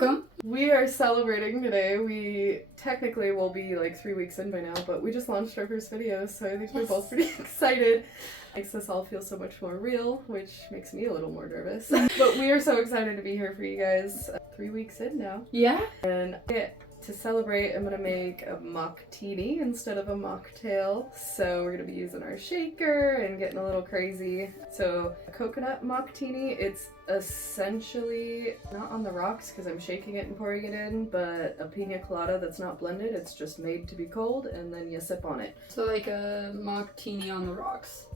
Welcome. We are celebrating today. We technically will be like 3 weeks in by now, but we just launched our first video, so I think we're both pretty excited. Makes us all feel so much more real, which makes me a little more nervous. But we are so excited to be here for you guys. 3 weeks in now. Yeah. And to celebrate, I'm gonna make a Mocktini instead of a mocktail. So we're gonna be using our shaker and getting a little crazy. So a coconut Mocktini, it's essentially not on the rocks because I'm shaking it and pouring it in, but a pina colada that's not blended. It's just made to be cold and then you sip on it. So like a Mocktini on the rocks.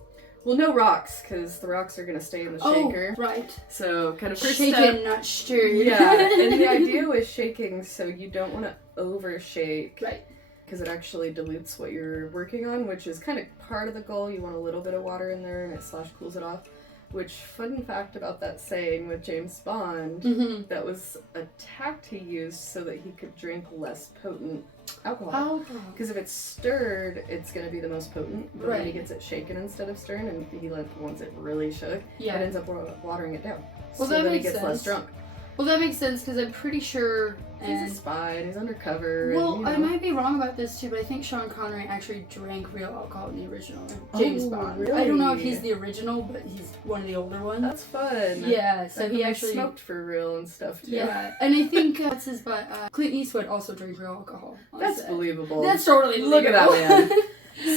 Well, no rocks, because the rocks are going to stay in the shaker. Oh, right. So, kind of first Shaken, step. not stirred. Yeah, and the idea with shaking, so you don't want to overshake. Right. Because it actually dilutes what you're working on, which is kind of part of the goal. You want a little bit of water in there, and it cools it off. Which, fun fact about that saying with James Bond, that was a tact he used so that he could drink less potent alcohol. Because if it's stirred, it's going to be the most potent. But when he gets it shaken instead of stirring, and he wants it really shook, it ends up watering it down. Well, so that then makes he gets sense. less drunk. Well, that makes sense because I'm pretty sure. He's a spy and he's undercover. Well, and, I might be wrong about this too, but I think Sean Connery actually drank real alcohol in the original James Bond. Really? I don't know if he's the original, but he's one of the older ones. That's fun. Yeah, so he actually smoked for real and stuff too. Yeah, and I think that's his. But Clint Eastwood also drank real alcohol. That's believable. That's totally believable. Look at that man.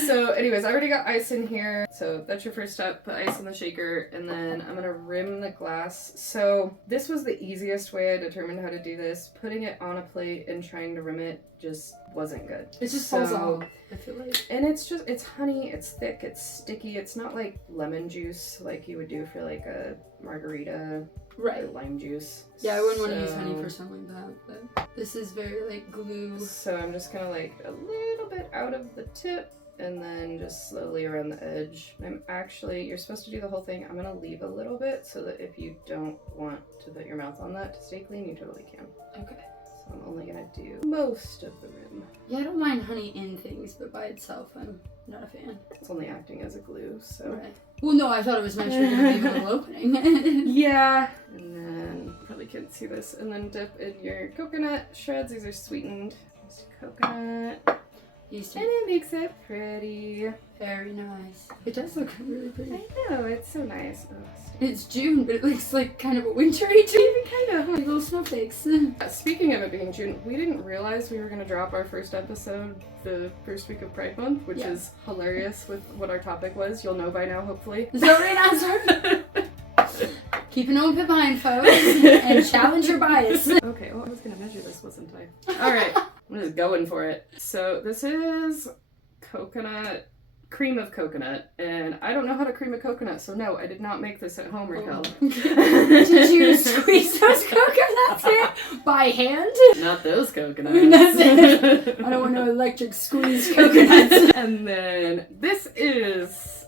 So anyways, I already got ice in here. So that's your first step. Put ice in the shaker and then I'm going to rim the glass. So this was the easiest way I determined how to do this. Putting it on a plate and trying to rim it just wasn't good. It just falls off, I feel like. And it's honey, it's thick, it's sticky. It's not like lemon juice like you would do for like a margarita. Or lime juice. Yeah, I wouldn't want to use honey for something like that, but this is very like glue. So I'm just gonna like a little bit out of the tip and then just slowly around the edge. You're supposed to do the whole thing. I'm gonna leave a little bit so that if you don't want to put your mouth on that to stay clean, you totally can. Okay. So I'm only gonna do most of the rim. Yeah, I don't mind honey in things, but by itself, I'm not a fan. It's only acting as a glue, so. Right. Well, no, I thought it was meant to leave a little opening. Yeah. And then, probably can't see this, and then dip in your coconut shreds. These are sweetened. Just coconut. And it makes it pretty. Very nice. It does look really pretty. I know, it's so nice. It's June, but it looks like kind of a wintry too. Kind of, like little snowflakes. Speaking of it being June, we didn't realize we were going to drop our first episode the first week of Pride Month, which is hilarious with what our topic was. You'll know by now, hopefully. Sorry. Keep an open mind, folks, and challenge your bias. Okay, well, I was going to measure this, wasn't I? Alright, I'm just going for it. So this is cream of coconut, and I don't know how to cream a coconut, so no, I did not make this at home, Raquel. Did you squeeze those coconuts in by hand? Not those coconuts. I don't want no electric squeeze coconuts. And then this is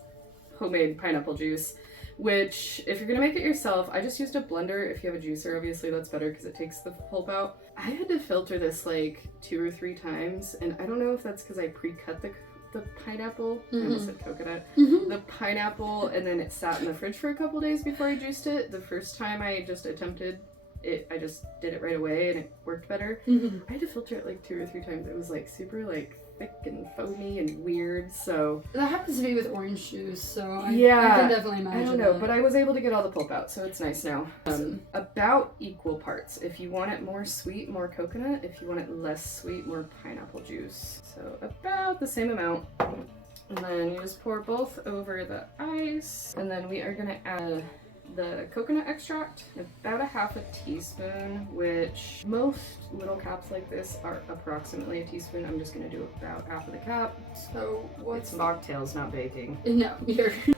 homemade pineapple juice, which if you're gonna make it yourself, I just used a blender. If you have a juicer, obviously that's better because it takes the pulp out. I had to filter this like 2 or 3 times, and I don't know if that's because I pre-cut the pineapple. I almost said coconut. The pineapple, and then it sat in the fridge for a couple days before I juiced it. The first time I just attempted it, I just did it right away and it worked better. I had to filter it like 2 or 3 times. It was like super like thick and foamy and weird, so that happens to be with orange juice, so I can definitely imagine. I don't know, but I was able to get all the pulp out, so it's nice now. About equal parts. If you want it more sweet, more coconut. If you want it less sweet, more pineapple juice. So about the same amount. And then you just pour both over the ice, and then we are gonna add the coconut extract, about 1/2 teaspoon, which most little caps like this are approximately a teaspoon. I'm just gonna do about 1/2 cap. So It's mocktails, not baking. No,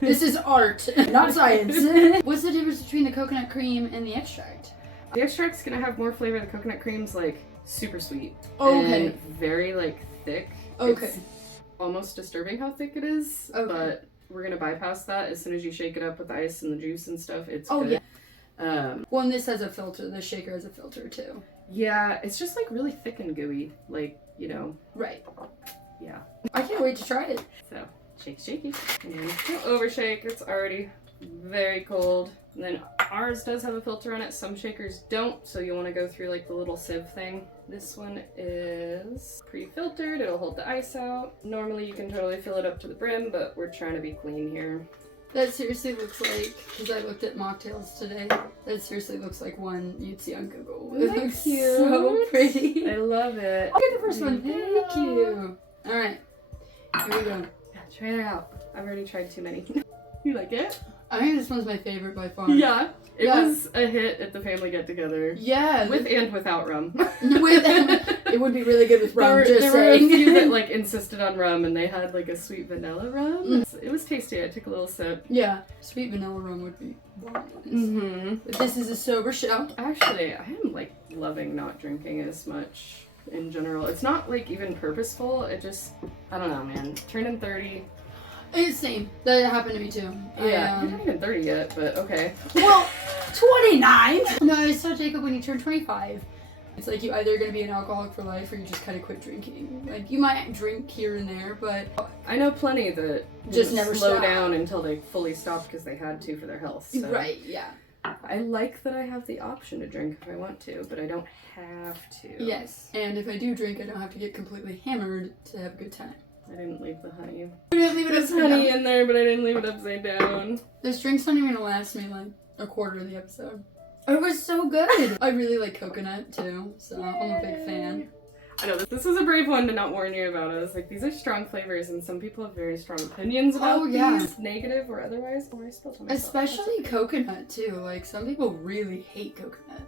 this is art, not science. What's the difference between the coconut cream and the extract? The extract's gonna have more flavor. The coconut cream's like super sweet. Okay. And very like thick. Okay. It's almost disturbing how thick it is. Okay. But we're gonna bypass that. As soon as you shake it up with the ice and the juice and stuff, it's good. Yeah. Well, and this has a filter. The shaker has a filter too. Yeah, it's just like really thick and gooey. Like, you know. Right. Yeah. I can't wait to try it. So, shake, shaky. And don't overshake. It's already very cold. And then Ours does have a filter on it. Some shakers don't, so you want to go through like the little sieve thing. This one is pre-filtered. It'll hold the ice out. Normally you can totally fill it up to the brim, but we're trying to be clean here. That seriously looks like, because I looked at mocktails today, that seriously looks like one you'd see on Google. It looks cute. so pretty. I love it. I'll get the first one. Thank you. Alright, here we go. Yeah, try it out. I've already tried too many. You like it? I think this one's my favorite by far. Yeah. It was a hit at the family get-together. Yeah. With and without rum. It would be really good with rum, there were a few that like insisted on rum, and they had like a sweet vanilla rum. It was tasty. I took a little sip. Yeah, sweet vanilla rum would be nice. But this is a sober show. Actually, I am like loving not drinking as much in general. It's not like even purposeful. It just, I don't know, man. Turning 30. It's same. That happened to me too. Yeah, you're not even 30 yet, but okay. Well, 29! No, I saw Jacob when you turn 25. It's like you either going to be an alcoholic for life or you just kind of quit drinking. Like, you might drink here and there, but... I know plenty that just never slow stop. down until they fully stopped because they had to for their health. So. Right, yeah. I like that I have the option to drink if I want to, but I don't have to. Yes, and if I do drink, I don't have to get completely hammered to have a good time. I didn't leave the honey. I didn't leave it There's honey in there, but I didn't leave it upside down. This drink's not even gonna last me like a quarter of the episode. It was so good. I really like coconut too, so I'm a big fan. I know, this was a brave one to not warn you about us. Like, these are strong flavors, and some people have very strong opinions about these, negative or otherwise. Oh, I spilled on myself. Especially coconut too. Like, some people really hate coconut.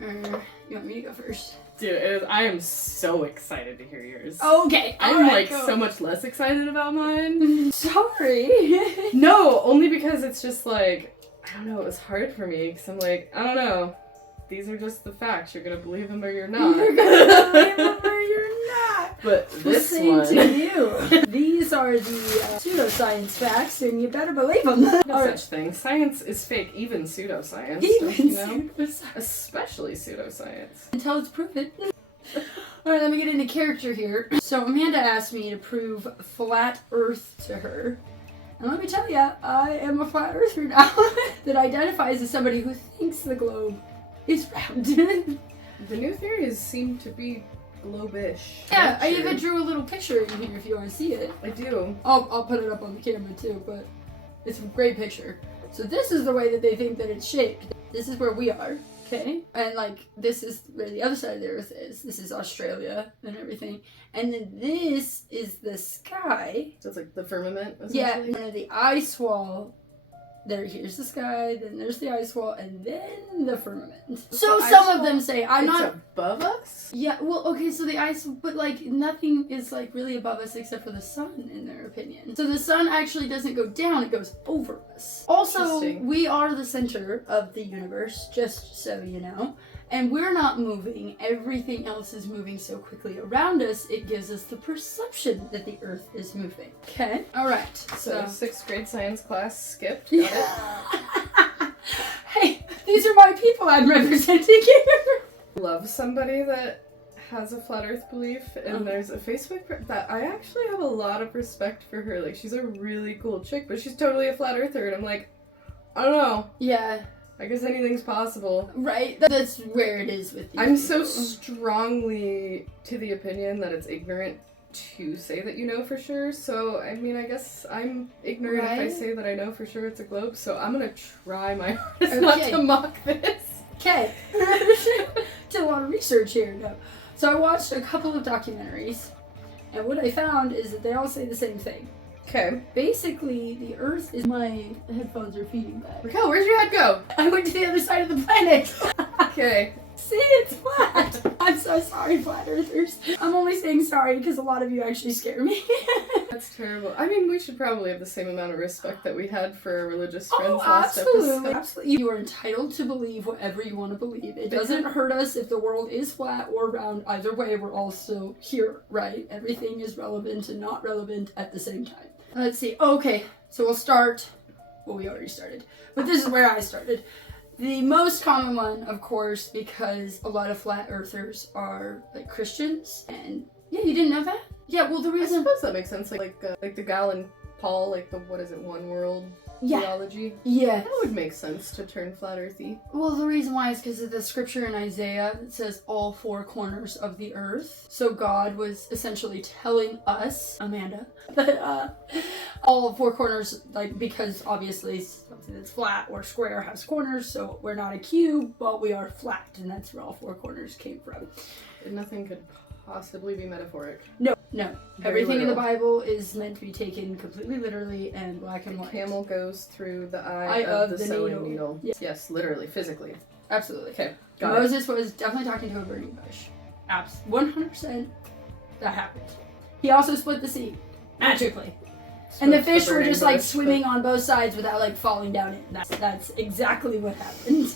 You want me to go first? Dude, I am so excited to hear yours. Okay, I'm so much less excited about mine. Sorry. No, only because it's just like, I don't know, it was hard for me, because I'm like, I don't know. These are just the facts. You're gonna believe them or you're not. You're gonna believe them or you're not. But this Same one. to you. These are the pseudoscience facts, and you better believe them. No such thing. Science is fake, even pseudoscience. Don't you know? Especially pseudoscience. Until it's proven. Alright, let me get into character here. So Amanda asked me to prove flat Earth to her. And let me tell you, I am a flat earther now that identifies as somebody who thinks the globe is round. The new theories seem to be globe-ish. Yeah, I even drew a little picture in here if you want to see it. I do. I'll put it up on the camera too, but it's a great picture. So this is the way that they think that it's shaped. This is where we are, okay? And like, this is where the other side of the earth is. This is Australia and everything. And then this is the sky. So it's like the firmament, Yeah, essentially? and the ice wall. Here's the sky, then there's the ice wall, and then the firmament. So some of them say, I'm not... above us? Yeah, well, okay, so the ice, but like, nothing is like really above us except for the sun, in their opinion. So the sun actually doesn't go down, it goes over us. Also, we are the center of the universe, just so you know. And we're not moving, everything else is moving so quickly around us, it gives us the perception that the earth is moving. Okay? Alright, So 6th grade science class skipped, got it? Hey, these are my people I'm representing here! Love somebody that has a flat earth belief, and there's a Facebook that I actually have a lot of respect for her. Like, she's a really cool chick, but she's totally a flat earther, and I'm like, I don't know. Yeah. I guess anything's possible. Right, that's where it is with you. I'm so strongly to the opinion that it's ignorant to say that you know for sure, so I mean, I guess I'm ignorant if I say that I know for sure it's a globe, so I'm gonna try my hardest not to mock this. Okay. Did a lot of research here, no. So I watched a couple of documentaries, and what I found is that they all say the same thing. Okay. Basically, the Earth is... My headphones are feeding back. Raquel, where's your head go? I went to the other side of the planet. Okay. See, it's flat. I'm so sorry, flat earthers. I'm only saying sorry because a lot of you actually scare me. That's terrible. I mean, we should probably have the same amount of respect that we had for our religious friends last absolutely. episode. Absolutely. You are entitled to believe whatever you want to believe. It doesn't hurt us if the world is flat or round. Either way, we're all still here, right? Everything is relevant and not relevant at the same time. Let's see. Okay, so we'll start. Well, we already started, but this is where I started. The most common one, of course, because a lot of flat earthers are like Christians, and yeah, you didn't know that? Yeah, well, the reason I suppose that makes sense. Like the gal in Paul, like the what is it, One World theology. Yeah. That would make sense to turn flat earthy. Well, the reason why is because of the scripture in Isaiah that says all four corners of the earth. So God was essentially telling us, Amanda, that all four corners, like, because obviously something that's flat or square has corners, so we're not a cube, but we are flat, and that's where all four corners came from. And nothing could possibly be metaphoric. No. Very Everything literal. in the Bible is meant to be taken completely literally and black and white. Camel goes through the eye of the sewing needle. Yes, literally, physically. Absolutely. Okay, got it. Moses was definitely talking to a burning bush. 100% that happened. He also split the sea, magically. And the fish were just like swimming on both sides without like falling down it. That's exactly what happened.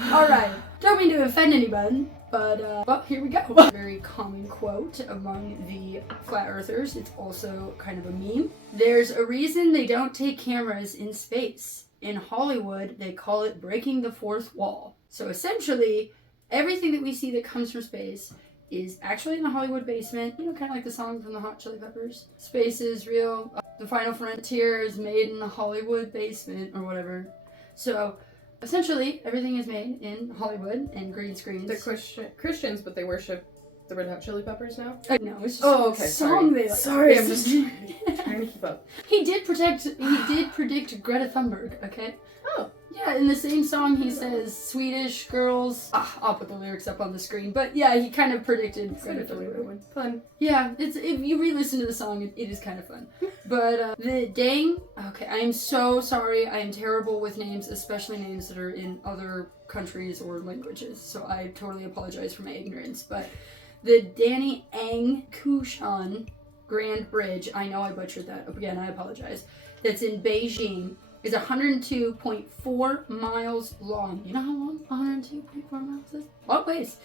Alright, don't mean to offend anyone, but well, here we go. A very common quote among the flat earthers. It's also kind of a meme. There's a reason they don't take cameras in space. In Hollywood, they call it breaking the fourth wall. So essentially, everything that we see that comes from space is actually in the Hollywood basement. You know, kind of like the song from the Hot Chili Peppers. Space is real. The final frontier is made in the Hollywood basement or whatever. So essentially, everything is made in Hollywood and green screens. They're Christians, but they worship the Red Hot Chili Peppers now? No, it's just a song they like. Sorry, I'm just trying to keep up. He did predict Greta Thunberg, okay? Oh. Yeah, in the same song he says Swedish girls. I'll put the lyrics up on the screen. But yeah, he kind of predicted Greta Thunberg. Fun. Yeah, if you re-listen to the song, it is kind of fun. But okay, I am so sorry. I am terrible with names, especially names that are in other countries or languages. So I totally apologize for my ignorance. But the Danny Ang Kushan Grand Bridge, I know I butchered that. Again, I apologize. That's in Beijing. Is 102.4 miles long. You know how long 102.4 miles is? Long ways.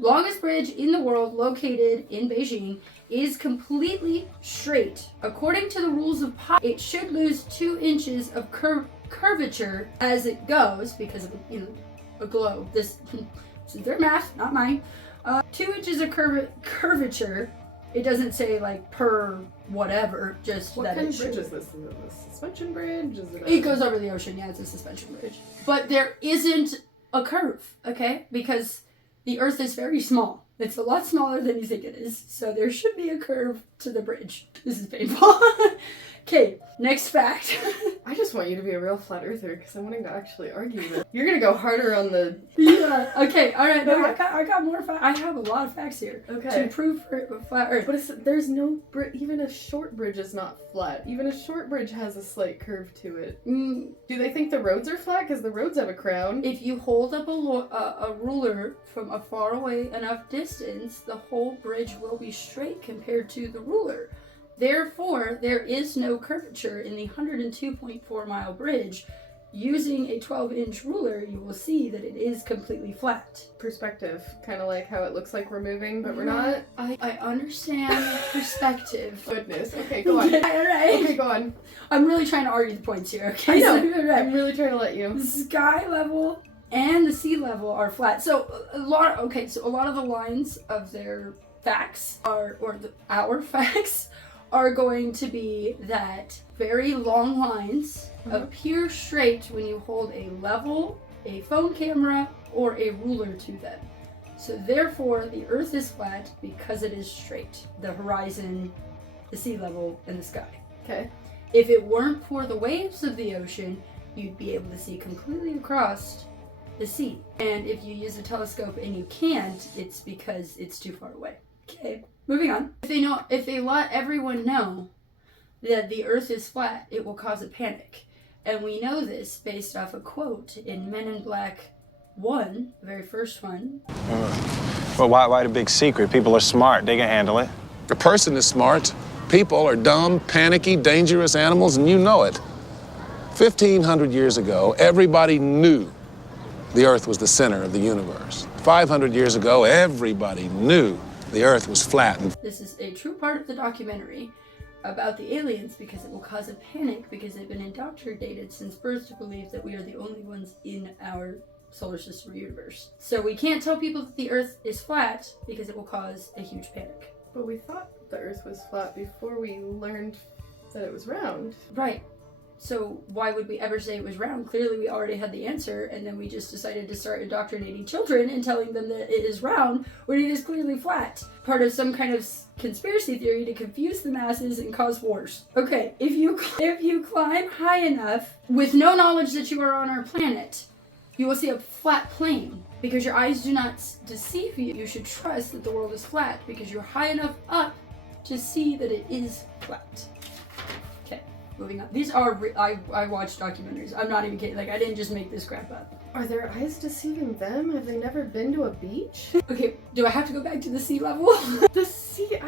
Longest bridge in the world, located in Beijing, is completely straight. According to the rules of pi, it should lose 2 inches of curvature as it goes because of, a globe. This is their math, not mine. 2 inches of curvature. It doesn't say like per whatever, just what that kind it of bridge should. Is this? Is it a suspension bridge? Is it? It goes over the ocean. Yeah, it's a suspension bridge. But there isn't a curve, okay? Because the Earth is very small. It's a lot smaller than you think it is. So there should be a curve to the bridge. This is painful. Okay, next fact. I just want you to be a real flat earther because I'm wanting to actually argue this. You're gonna go harder on the. Yeah. Okay. All right. No, I got more facts. I have a lot of facts here. Okay. To prove for flat Earth. But there's no even a short bridge is not flat. Even a short bridge has a slight curve to it. Do they think the roads are flat because the roads have a crown? If you hold up a ruler from a far away enough distance, the whole bridge will be straight compared to the ruler. Therefore, there is no curvature in the 102.4 mile bridge. Using a 12-inch ruler, you will see that it is completely flat. Perspective. Kind of like how it looks like we're moving, but we're not. I understand perspective. Goodness. Okay, go on. All right. Okay, go on. I'm really trying to argue the points here, okay? I know. I'm really trying to let you. The sky level and the sea level are flat. So a lot of the lines of their facts our facts are going to be that very long lines appear straight when you hold a phone camera, or a ruler to them. So therefore, the Earth is flat because it is straight. The horizon, the sea level, and the sky. Okay. If it weren't for the waves of the ocean, you'd be able to see completely across the sea. And if you use a telescope and you can't, it's because it's too far away. Okay. Moving on. If they let everyone know that the Earth is flat, it will cause a panic. And we know this based off a quote in Men in Black 1, the very first one. Well, why the big secret? People are smart. They can handle it. A person is smart. People are dumb, panicky, dangerous animals, and you know it. 1,500 years ago, everybody knew the Earth was the center of the universe. 500 years ago, everybody knew the Earth was flat. This is a true part of the documentary about the aliens because it will cause a panic because they've been indoctrinated since birth to believe that we are the only ones in our solar system or universe. So we can't tell people that the Earth is flat because it will cause a huge panic. But we thought the Earth was flat before we learned that it was round. Right. So why would we ever say it was round? Clearly we already had the answer, and then we just decided to start indoctrinating children and telling them that it is round when it is clearly flat. Part of some kind of conspiracy theory to confuse the masses and cause wars. Okay, if you climb high enough with no knowledge that you are on our planet, you will see a flat plane. Because your eyes do not deceive you, you should trust that the world is flat because you're high enough up to see that it is flat. Okay, moving on. These are, I watched documentaries. I'm not even kidding. Like, I didn't just make this crap up. Are their eyes deceiving them? Have they never been to a beach? Okay, do I have to go back to the sea level? The sea,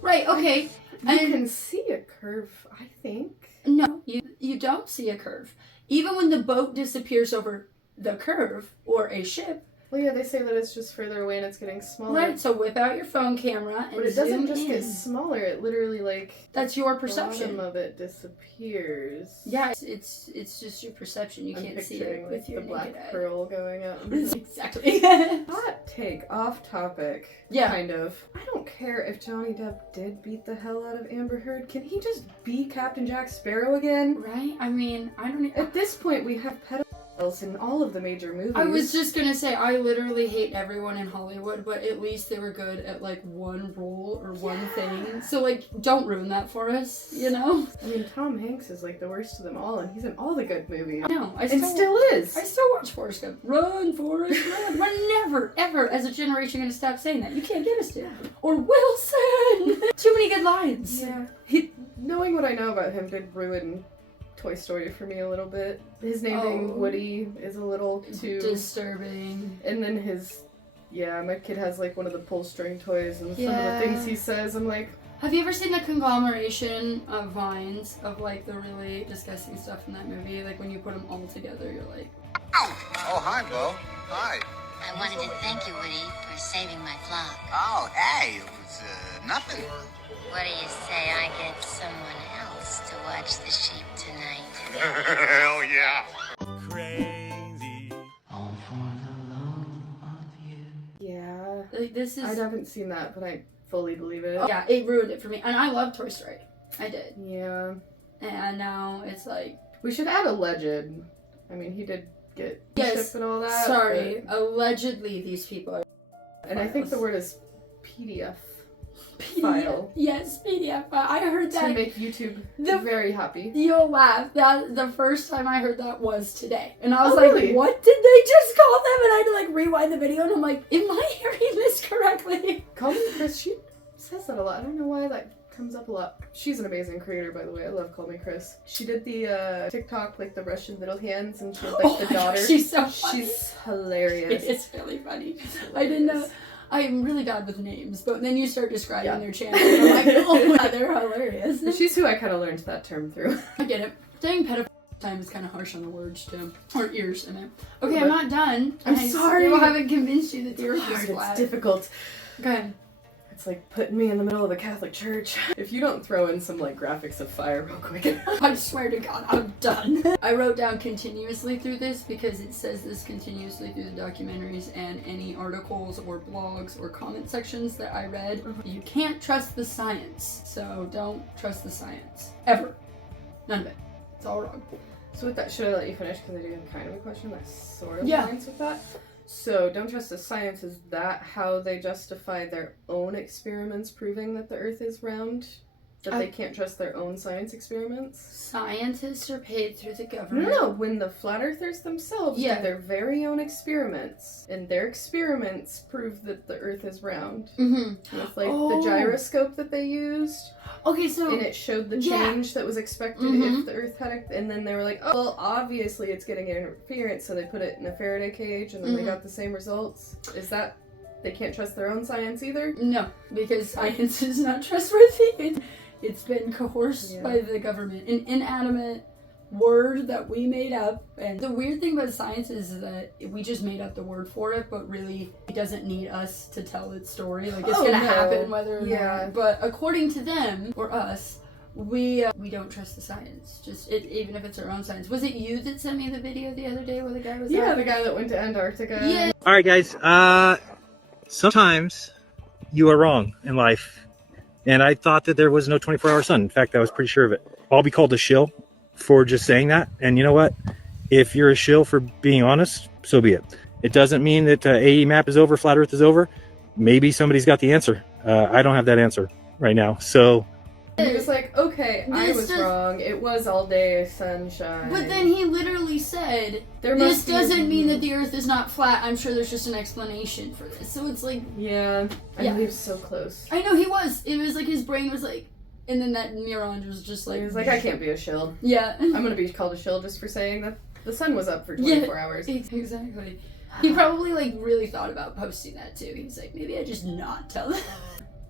Right, okay. You can see a curve, I think. No, you don't see a curve. Even when the boat disappears over the curve or a ship. Well, yeah, they say that it's just further away and it's getting smaller. Right, so whip out your phone camera and but it zoom doesn't just in. get smaller, it literally, like... That's your the perception. bottom of it disappears. Yeah, it's just your perception. You can't see it with your the black naked eye. pearl going up. Exactly. Hot take, off topic. Yeah. Kind of. I don't care if Johnny Depp did beat the hell out of Amber Heard. Can he just be Captain Jack Sparrow again? Right? I mean, I don't... At this point, we have pedophiles in all of the major movies. I was just gonna say, I literally hate everyone in Hollywood, but at least they were good at, like, one role or one thing. So, like, don't ruin that for us, you know? I mean, Tom Hanks is, like, the worst of them all, and he's in all the good movies. I know. And still is. I still watch Forrest Gump. Run, Forrest, run. We're never, ever, as a generation, gonna stop saying that. You can't get us to. Or Wilson! Too many good lines. Yeah. Knowing what I know about him did ruin Toy Story for me a little bit. His name being Woody is a little too... disturbing. And then my kid has, like, one of the pull string toys, and some of the things he says, I'm like... Have you ever seen the conglomeration of vines of, like, the really disgusting stuff in that movie? Like, when you put them all together, you're like... Oh, hi, Bo. Hi. I wanted to thank you, Woody, for saving my flock. Oh, hey, it was, nothing. What do you say I get someone else to watch the sheep tonight? Hell yeah. Crazy. All for the love of you. Yeah. Like, this is... I haven't seen that, but I fully believe it. Yeah, it ruined it for me. And I love Toy Story. I did. Yeah. And now it's like... We should add alleged. I mean, he did get Yes, ship and all that. sorry. Allegedly, these people are... And I think the word is PDF file. Yes, PDF file. I heard that. To make YouTube very happy. You'll laugh. That the first time I heard that was today. And I was really? what did they just call them? And I had to, like, rewind the video, and I'm like, am I hearing this correctly? Call me Chris. She says that a lot. I don't know why that comes up a lot. She's an amazing creator, by the way. I love Call Me Chris. She did the TikTok, like the Russian little hands, and she had, like, the daughter. Gosh, she's so funny. She's hilarious. It's really funny. I didn't know. I'm really bad with names, but then you start describing their channel, and I'm like, oh, wow, they're hilarious. She's who I kind of learned that term through. I get it. Saying pedophile time is kind of harsh on the words, too. Or ears, I mean. Okay, I'm not done. I'm sorry. Still haven't convinced you that the earth is flat. It's difficult. Okay. It's like putting me in the middle of a Catholic church. If you don't throw in some, like, graphics of fire real quick. I swear to God, I'm done. I wrote down continuously through this because it says this continuously through the documentaries and any articles or blogs or comment sections that I read. You can't trust the science, so don't trust the science. Ever. None of it. It's all wrong. So with that, should I let you finish? Because I do have kind of a question that sort of Yeah. aligns with that. So, don't trust the science. Is that how they justify their own experiments proving that the Earth is round? That they can't trust their own science experiments? Scientists are paid through the government. No, when the flat earthers themselves Yeah. do their very own experiments, and their experiments prove that the Earth is round. Mm-hmm. With, like, the gyroscope that they used. Okay, so... And it showed the change that was expected if the Earth had and then they were like, oh, well, obviously it's getting interference, so they put it in a Faraday cage, and then they got the same results. Is that... They can't trust their own science either? No, because science is not trustworthy. It's been coerced by the government. An inanimate word that we made up. And the weird thing about science is that we just made up the word for it, but really it doesn't need us to tell its story. Like, it's gonna happen whether or not. But according to them, or us, we don't trust the science. Just even if it's our own science. Was it you that sent me the video the other day where the guy was the guy that went to Antarctica. Yeah. All right, guys. Sometimes you are wrong in life. And I thought that there was no 24-hour sun. In fact, I was pretty sure of it. I'll be called a shill for just saying that. And you know what? If you're a shill for being honest, so be it. It doesn't mean that AE map is over, flat Earth is over. Maybe somebody's got the answer. I don't have that answer right now. So He was like, okay, I This was does- wrong. It was all day sunshine. But then he literally said, There this must be doesn't mean that the Earth is not flat. I'm sure there's just an explanation for this. So it's like, Yeah. I Yeah. know he was so close. I know he was. It was like his brain was like, and then that neuron was just like, He was like, I can't be a shill. Yeah. I'm gonna be called a shill just for saying that the sun was up for 24 hours. Exactly. He probably like really thought about posting that too. He's like, maybe I just not tell them.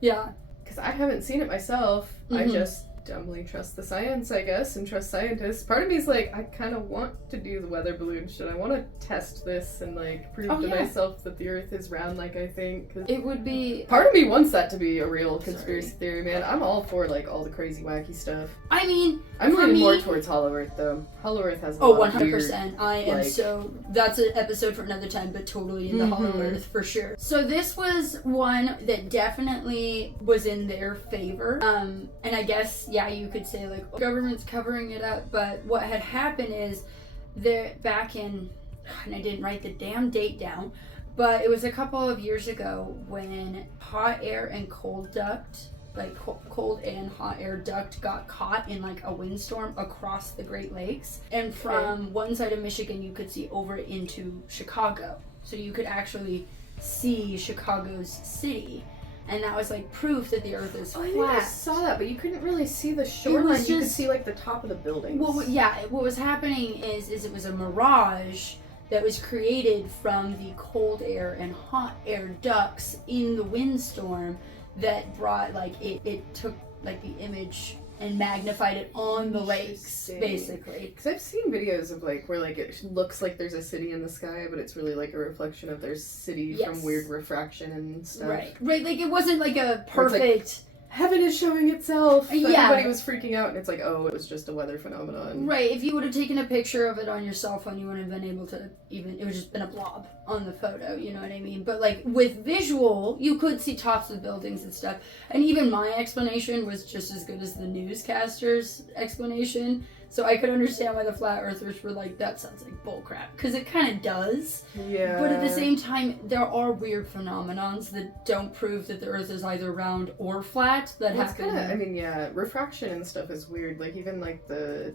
Yeah. Because I haven't seen it myself. I Mhm. just dumbly trust the science, I guess, and trust scientists. Part of me is like, I kind of want to do the weather balloon shit. I want to test this and like prove Oh, to yeah. myself that the Earth is round, like I think. 'Cause It would be. part of me wants that to be a real conspiracy theory, man. I'm all for like all the crazy, wacky stuff. I mean, I'm for leaning me, more towards Hollow Earth, though. Hollow Earth has a Oh, lot of 100%. I am like- so. That's an episode for another time, but totally into Hollow Mhm. Earth for sure. So this was one that definitely was in their favor. And I guess, yeah, you could say like, government's covering it up, but what had happened is there back in, and I didn't write the damn date down, but it was a couple of years ago when hot air and cold duct, like cold and hot air duct got caught in like a windstorm across the Great Lakes. And from one side of Michigan, you could see over into Chicago. So you could actually see Chicago's city. And that was like proof that the Earth is Oh, I flat. saw that, but you couldn't really see the shoreline. You could just- see like the top of the buildings. Well, yeah, what was happening is it was a mirage that was created from the cold air and hot air ducts in the windstorm that brought like it took like the image and magnified it on the lakes, Interesting. basically. Because I've seen videos of like where like it looks like there's a city in the sky, but it's really like a reflection of their city Yes. from weird refraction and stuff. Right. Like it wasn't like a Where it's like- perfect. Heaven is showing itself. Yeah. Everybody was freaking out, and it's like, oh, it was just a weather phenomenon. Right, if you would have taken a picture of it on your cell phone, you wouldn't have been able to even, it would have just been a blob on the photo, you know what I mean? But like with visual, you could see tops of buildings and stuff. And even my explanation was just as good as the newscaster's explanation. So I could understand why the flat earthers were like, that sounds like bullcrap. Because it kind of does. Yeah. But at the same time, there are weird phenomenons that don't prove that the earth is either round or flat that Well, it's happen. kinda, I mean, yeah, refraction and stuff is weird. Like, even, like, the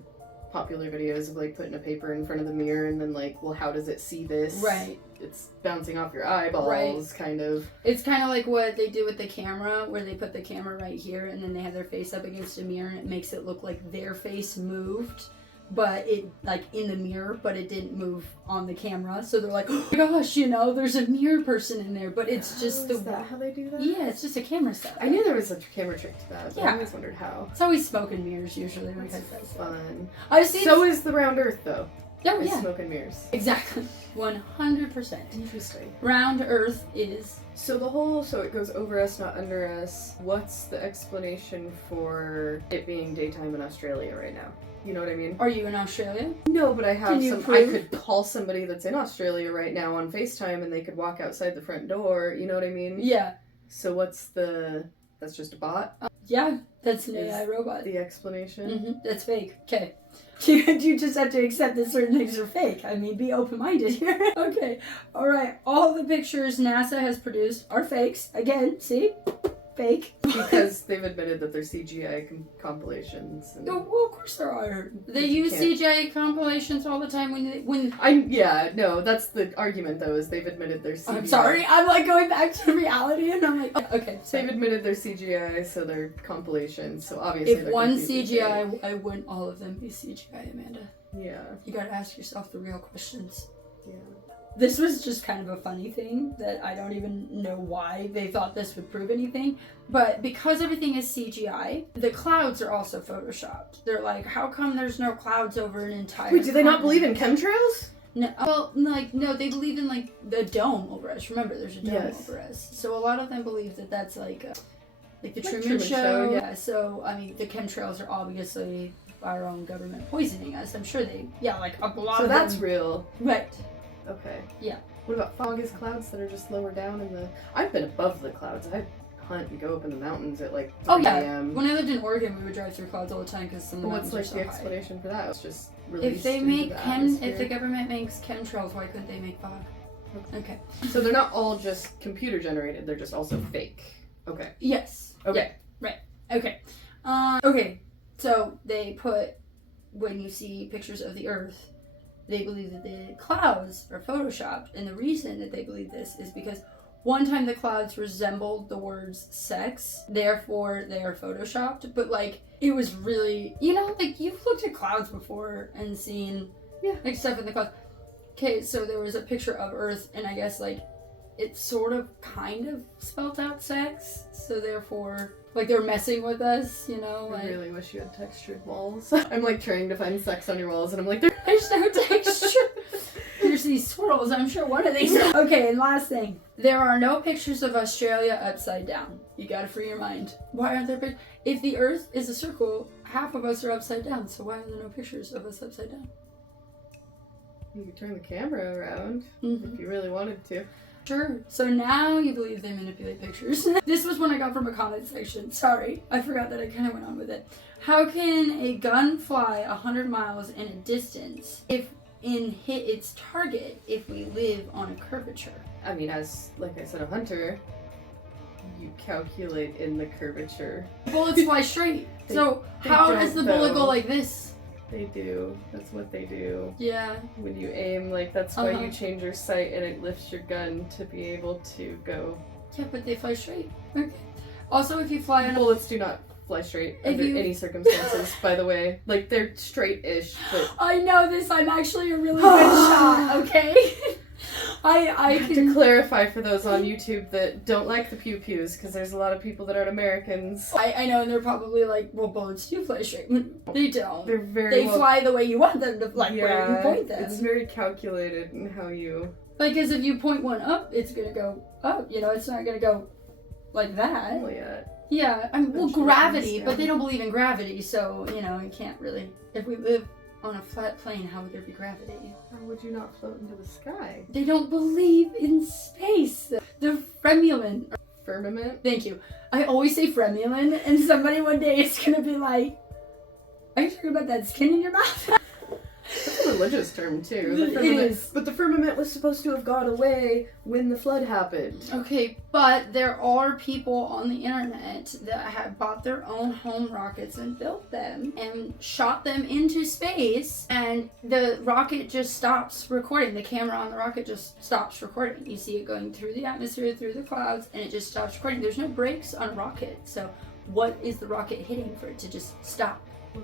popular videos of, like, putting a paper in front of the mirror and then, like, well, how does it see this? Right. It's bouncing off your eyeballs, kind of. It's kind of like what they do with the camera, where they put the camera right here and then they have their face up against a mirror and it makes it look like their face moved, but it, like, in the mirror, but it didn't move on the camera. So they're like, oh my gosh, you know, there's a mirror person in there, but it's just Is that how they do that? Yeah, it's just a camera setup. I knew there was a camera trick to that, but Yeah. I always wondered how. It's always smoke and mirrors, usually. Like I said. That's fun. I've seen. So is the round earth, though. Oh, Is yeah. smoke and mirrors. Exactly. 100%. Interesting. Round Earth is. So the whole, so it goes over us, not under us. What's the explanation for it being daytime in Australia right now? You know what I mean? Are you in Australia? No, but I have Can you some. I prove? could call somebody that's in Australia right now on FaceTime, and they could walk outside the front door. You know what I mean? Yeah. So what's the? That's just a bot. Yeah, that's an Is AI robot. The explanation. That's fake. Okay. You just have to accept that certain things are fake. I mean, be open-minded here. Okay. All right. All the pictures NASA has produced are fakes. Again, see? Fake. Because they've admitted that they're CGI compilations. And No, well, of course there are. They You use can't- CGI compilations all the time when yeah, that's the argument though, is they've admitted they're CGI. I'm sorry, I'm like going back to reality and I'm like, oh, okay. So They've admitted they're CGI, so they're compilations, so obviously if they're one confusing CGI, things. why wouldn't all of them be CGI, Amanda? Yeah, You gotta ask yourself the real questions. yeah. This was just kind of a funny thing that I don't even know why they thought this would prove anything. But because everything is CGI, the clouds are also photoshopped. They're like, how come there's no clouds over an entire Wait, do they not believe in continent? chemtrails? No, well, like, no, they believe in, like, the dome over us. Remember, there's a dome Yes. over us. So a lot of them believe that that's, like the Like Truman Truman Show. Show, yeah. Yeah, so, I mean, the chemtrails are obviously our own government poisoning us. I'm sure they, like, a lot So of that's them. real. Right. Okay. Yeah. What about fog is clouds that are just lower down in the... I've been above the clouds. I hunt and go up in the mountains at like 3 Oh yeah. a.m. When I lived in Oregon, we would drive through clouds all the time because some of the What's mountains like are the so high. explanation for that? It's just If released they into make the if atmosphere. the government makes chemtrails, why couldn't they make fog? Okay. So they're not all just computer generated, they're just also fake. Okay. Yes. Okay. Yeah, right. Okay. Okay. So they put, when you see pictures of the Earth, they believe that the clouds are photoshopped, and the reason that they believe this is because one time the clouds resembled the words sex, therefore they are photoshopped. But like, it was really, like you've looked at clouds before and seen like stuff in the clouds. Okay, so there was a picture of Earth, and I guess like it sort of kind of spelt out sex, so therefore like they're messing with us, I like really wish you had textured walls. I'm like trying to find sex on your walls and I'm like, there's no texture. There's these swirls, I'm sure one of these. Okay, and last thing. There are no pictures of Australia upside down. You gotta free your mind. Why aren't there pictures? If the Earth is a circle, half of us are upside down, so why are there no pictures of us upside down? you could turn the camera around Mm-hmm. if you really wanted to. Sure. So now you believe they manipulate pictures. This was one I got from a comment section. Sorry, I forgot that I kind of went on with it. How can a gun fly 100 miles in a distance hit its target if we live on a curvature? I mean, as, like I said, a hunter, you calculate in the curvature. Bullets fly straight. So they how don't, does the bullet go though. like this? They do. That's what they do. Yeah. When you aim, like, that's why you change your sight and it lifts your gun to be able to go. Yeah, but they fly straight. Okay. Also, if you fly on a... Bullets do not fly straight under any circumstances, by the way. Like, they're straight-ish, but... I know this. I'm actually a really good shot, okay? I have to clarify for those on YouTube that don't like the pew-pews, because there's a lot of people that aren't Americans. I know, and they're probably like, well, bullets do fly straight. They don't. They're very They fly the way you want them to fly, where you point them. It's very calculated in how you... Like, because if you point one up, it's going to go up, it's not going to go like that. Well, yeah. Yeah, well, gravity, but they don't believe in gravity, so, you can't really... If we live on a flat plane, how would there be gravity? How would you not float into the sky? They don't believe in space. The Fremulin. Firmament? Thank you. I always say Fremulin, and somebody one day is going to be like, are you talking about that skin in your mouth? That's a religious term, too. It is. But the firmament was supposed to have gone away when the flood happened. Okay, but there are people on the internet that have bought their own home rockets and built them and shot them into space, and the rocket just stops recording. The camera on the rocket just stops recording. You see it going through the atmosphere, through the clouds, and it just stops recording. There's no brakes on a rocket, so what is the rocket hitting for it to just stop? Well,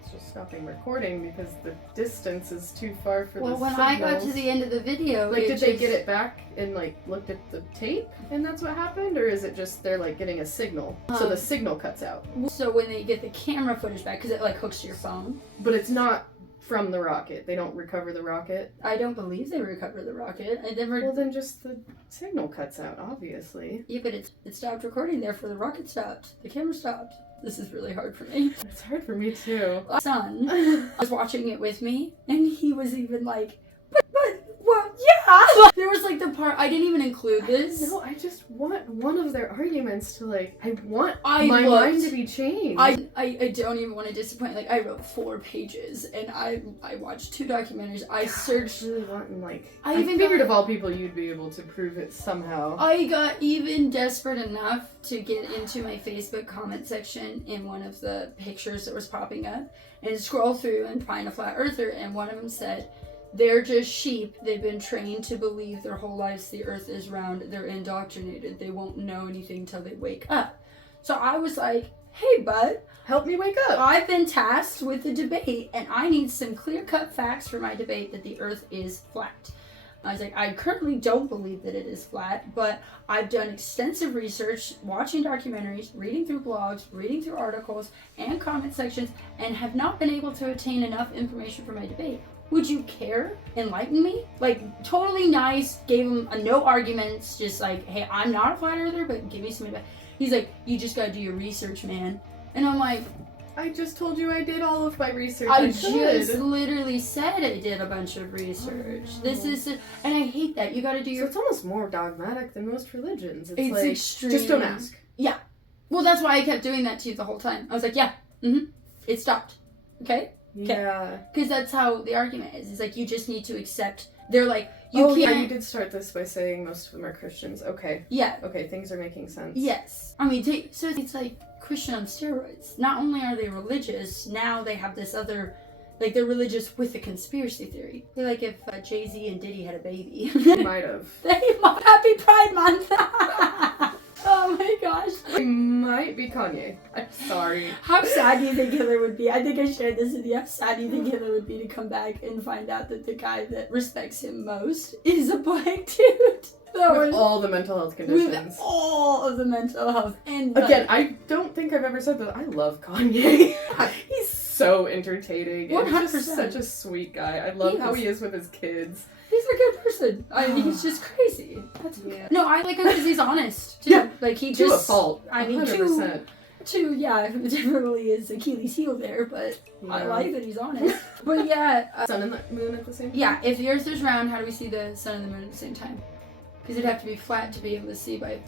it's just stopping recording because the distance is too far for the Well, when signals. I got to the end of the video, like, did they get it back and like looked at the tape and that's what happened, or is it just they're like getting a signal, so the signal cuts out? So when they get the camera footage back, because it like hooks to your phone. But it's not from the rocket. They don't recover the rocket. I don't believe they recover the rocket. I never. Well, then just the signal cuts out, obviously. Yeah, but it stopped recording. Therefore, the rocket stopped. The camera stopped. This is really hard for me. It's hard for me too. My son was watching it with me, and he was even like, well, yeah. There was like the part, I didn't even include this. No, I just want one of their arguments to like, I want I my looked. mind to be changed. I don't even want to disappoint. Like, I wrote 4 pages, and I watched 2 documentaries. I searched. really wanting like. I even figured got- of all people you'd be able to prove it somehow. I got even desperate enough to get into my Facebook comment section in one of the pictures that was popping up and scroll through and find a flat earther, and one of them said, they're just sheep. They've been trained to believe their whole lives the earth is round. They're indoctrinated. They won't know anything till they wake up. So I was like, hey, bud, Help me wake up. I've been tasked with the debate, and I need some clear-cut facts for my debate that the earth is flat. I was like, I currently don't believe that it is flat, but I've done extensive research, watching documentaries, reading through blogs, reading through articles and comment sections, and have not been able to obtain enough information for my debate. Would you care? Enlighten me? Like, totally nice, gave him no arguments, just like, hey, I'm not a flat earther, but give me some advice. He's like, you just gotta do your research, man. And I'm like, I just told you I did all of my research. I should. just literally said I did a bunch of research. This is, and I hate that. You gotta do So your... it's almost more dogmatic than most religions. It's like, extreme. just don't ask. Yeah. Well, that's why I kept doing that to you the whole time. I was like, yeah, it stopped. Okay? Yeah. Because that's how the argument is. It's like, you just need to accept. They're like, you can't... Yeah, you did start this by saying most of them are Christians. Okay. Yeah. Okay, things are making sense. Yes. I mean, so it's like Christian on steroids. Not only are they religious, now they have this other... Like, they're religious with a conspiracy theory. They're like if Jay-Z and Diddy had a baby. Might have. Happy Pride Month! Oh my gosh. It might be Kanye. I'm sorry. How sad do you think Hitler would be? I think I shared this with you. How sad do you think Hitler would be to come back and find out that the guy that respects him most is a black dude? With all the mental health conditions. With all of the mental health. And again, I don't think I've ever said that. I love Kanye. He's so entertaining. 100%. And just such a sweet guy. I love how he is with his kids. He's a good person. I mean, he's just crazy. That's yeah. No, I like him because he's honest. Too. Yeah. Like, he to just... a fault. 100%. I mean, yeah, definitely is Achilles' heel there, but I like that he's honest. But yeah... sun and the moon at the same time? Yeah, if the Earth is round, how do we see the sun and the moon at the same time? Because it'd have to be flat to be able to see by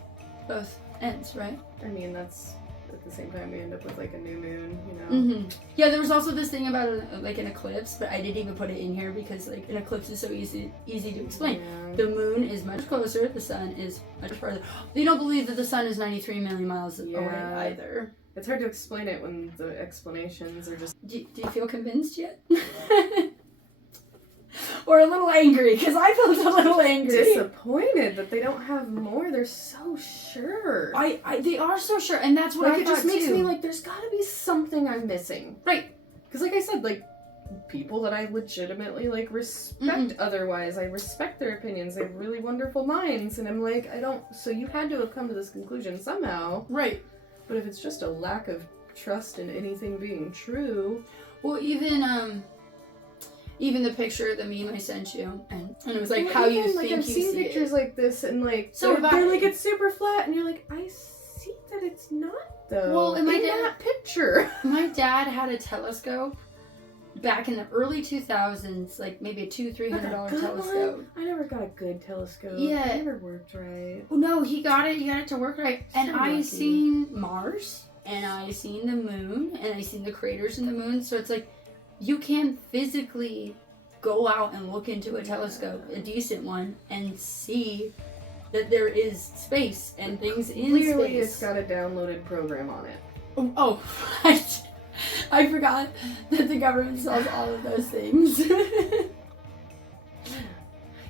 both ends, right? I mean, that's... At the same time, we end up with like a new moon, you know? Yeah, there was also this thing about like an eclipse, but I didn't even put it in here because like an eclipse is so easy to explain. Yeah. The moon is much closer, the sun is much farther. They don't believe that the sun is 93 million miles away either. It's hard to explain it when the explanations are just... Do you feel convinced yet? Or a little angry, because I felt a little angry. Disappointed that they don't have more. They're so sure. They are so sure, and that's what I thought too. It just makes me like, there's gotta be something I'm missing. Right. Because like I said, like, people that I legitimately, like, respect otherwise. I respect their opinions. They have really wonderful minds. And I'm like, so you had to have come to this conclusion somehow. Right. But if it's just a lack of trust in anything being true. Well, even the picture, the meme I sent you, and it was like how you think I've you seen see pictures it. Like this, and like they're like it's super flat, and you're like, I see that it's not though. Well, and that picture, my dad had a telescope back in the early 2000s, like maybe a $200-300 telescope. I never got a good telescope. Yeah, it never worked right. No, he got it to work right, and So I seen Mars, and I seen the moon, and I seen the craters in the moon. So it's like, you can physically go out and look into a telescope, a decent one, and see that there is space and things in space. Clearly it's got a downloaded program on it. Oh, I forgot that the government sells all of those things.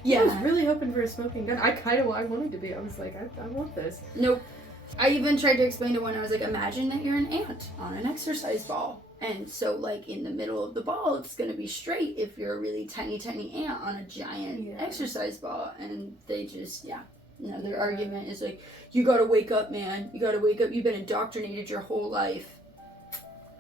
Yeah. I was really hoping for a smoking gun. I wanted to be. I was like, I want this. Nope. I even tried to explain to one, I was like, imagine that you're an ant on an exercise ball. And so, like, in the middle of the ball, it's going to be straight if you're a really tiny, tiny ant on a giant exercise ball. And they just, their argument is like, you got to wake up, man. You got to wake up. You've been indoctrinated your whole life.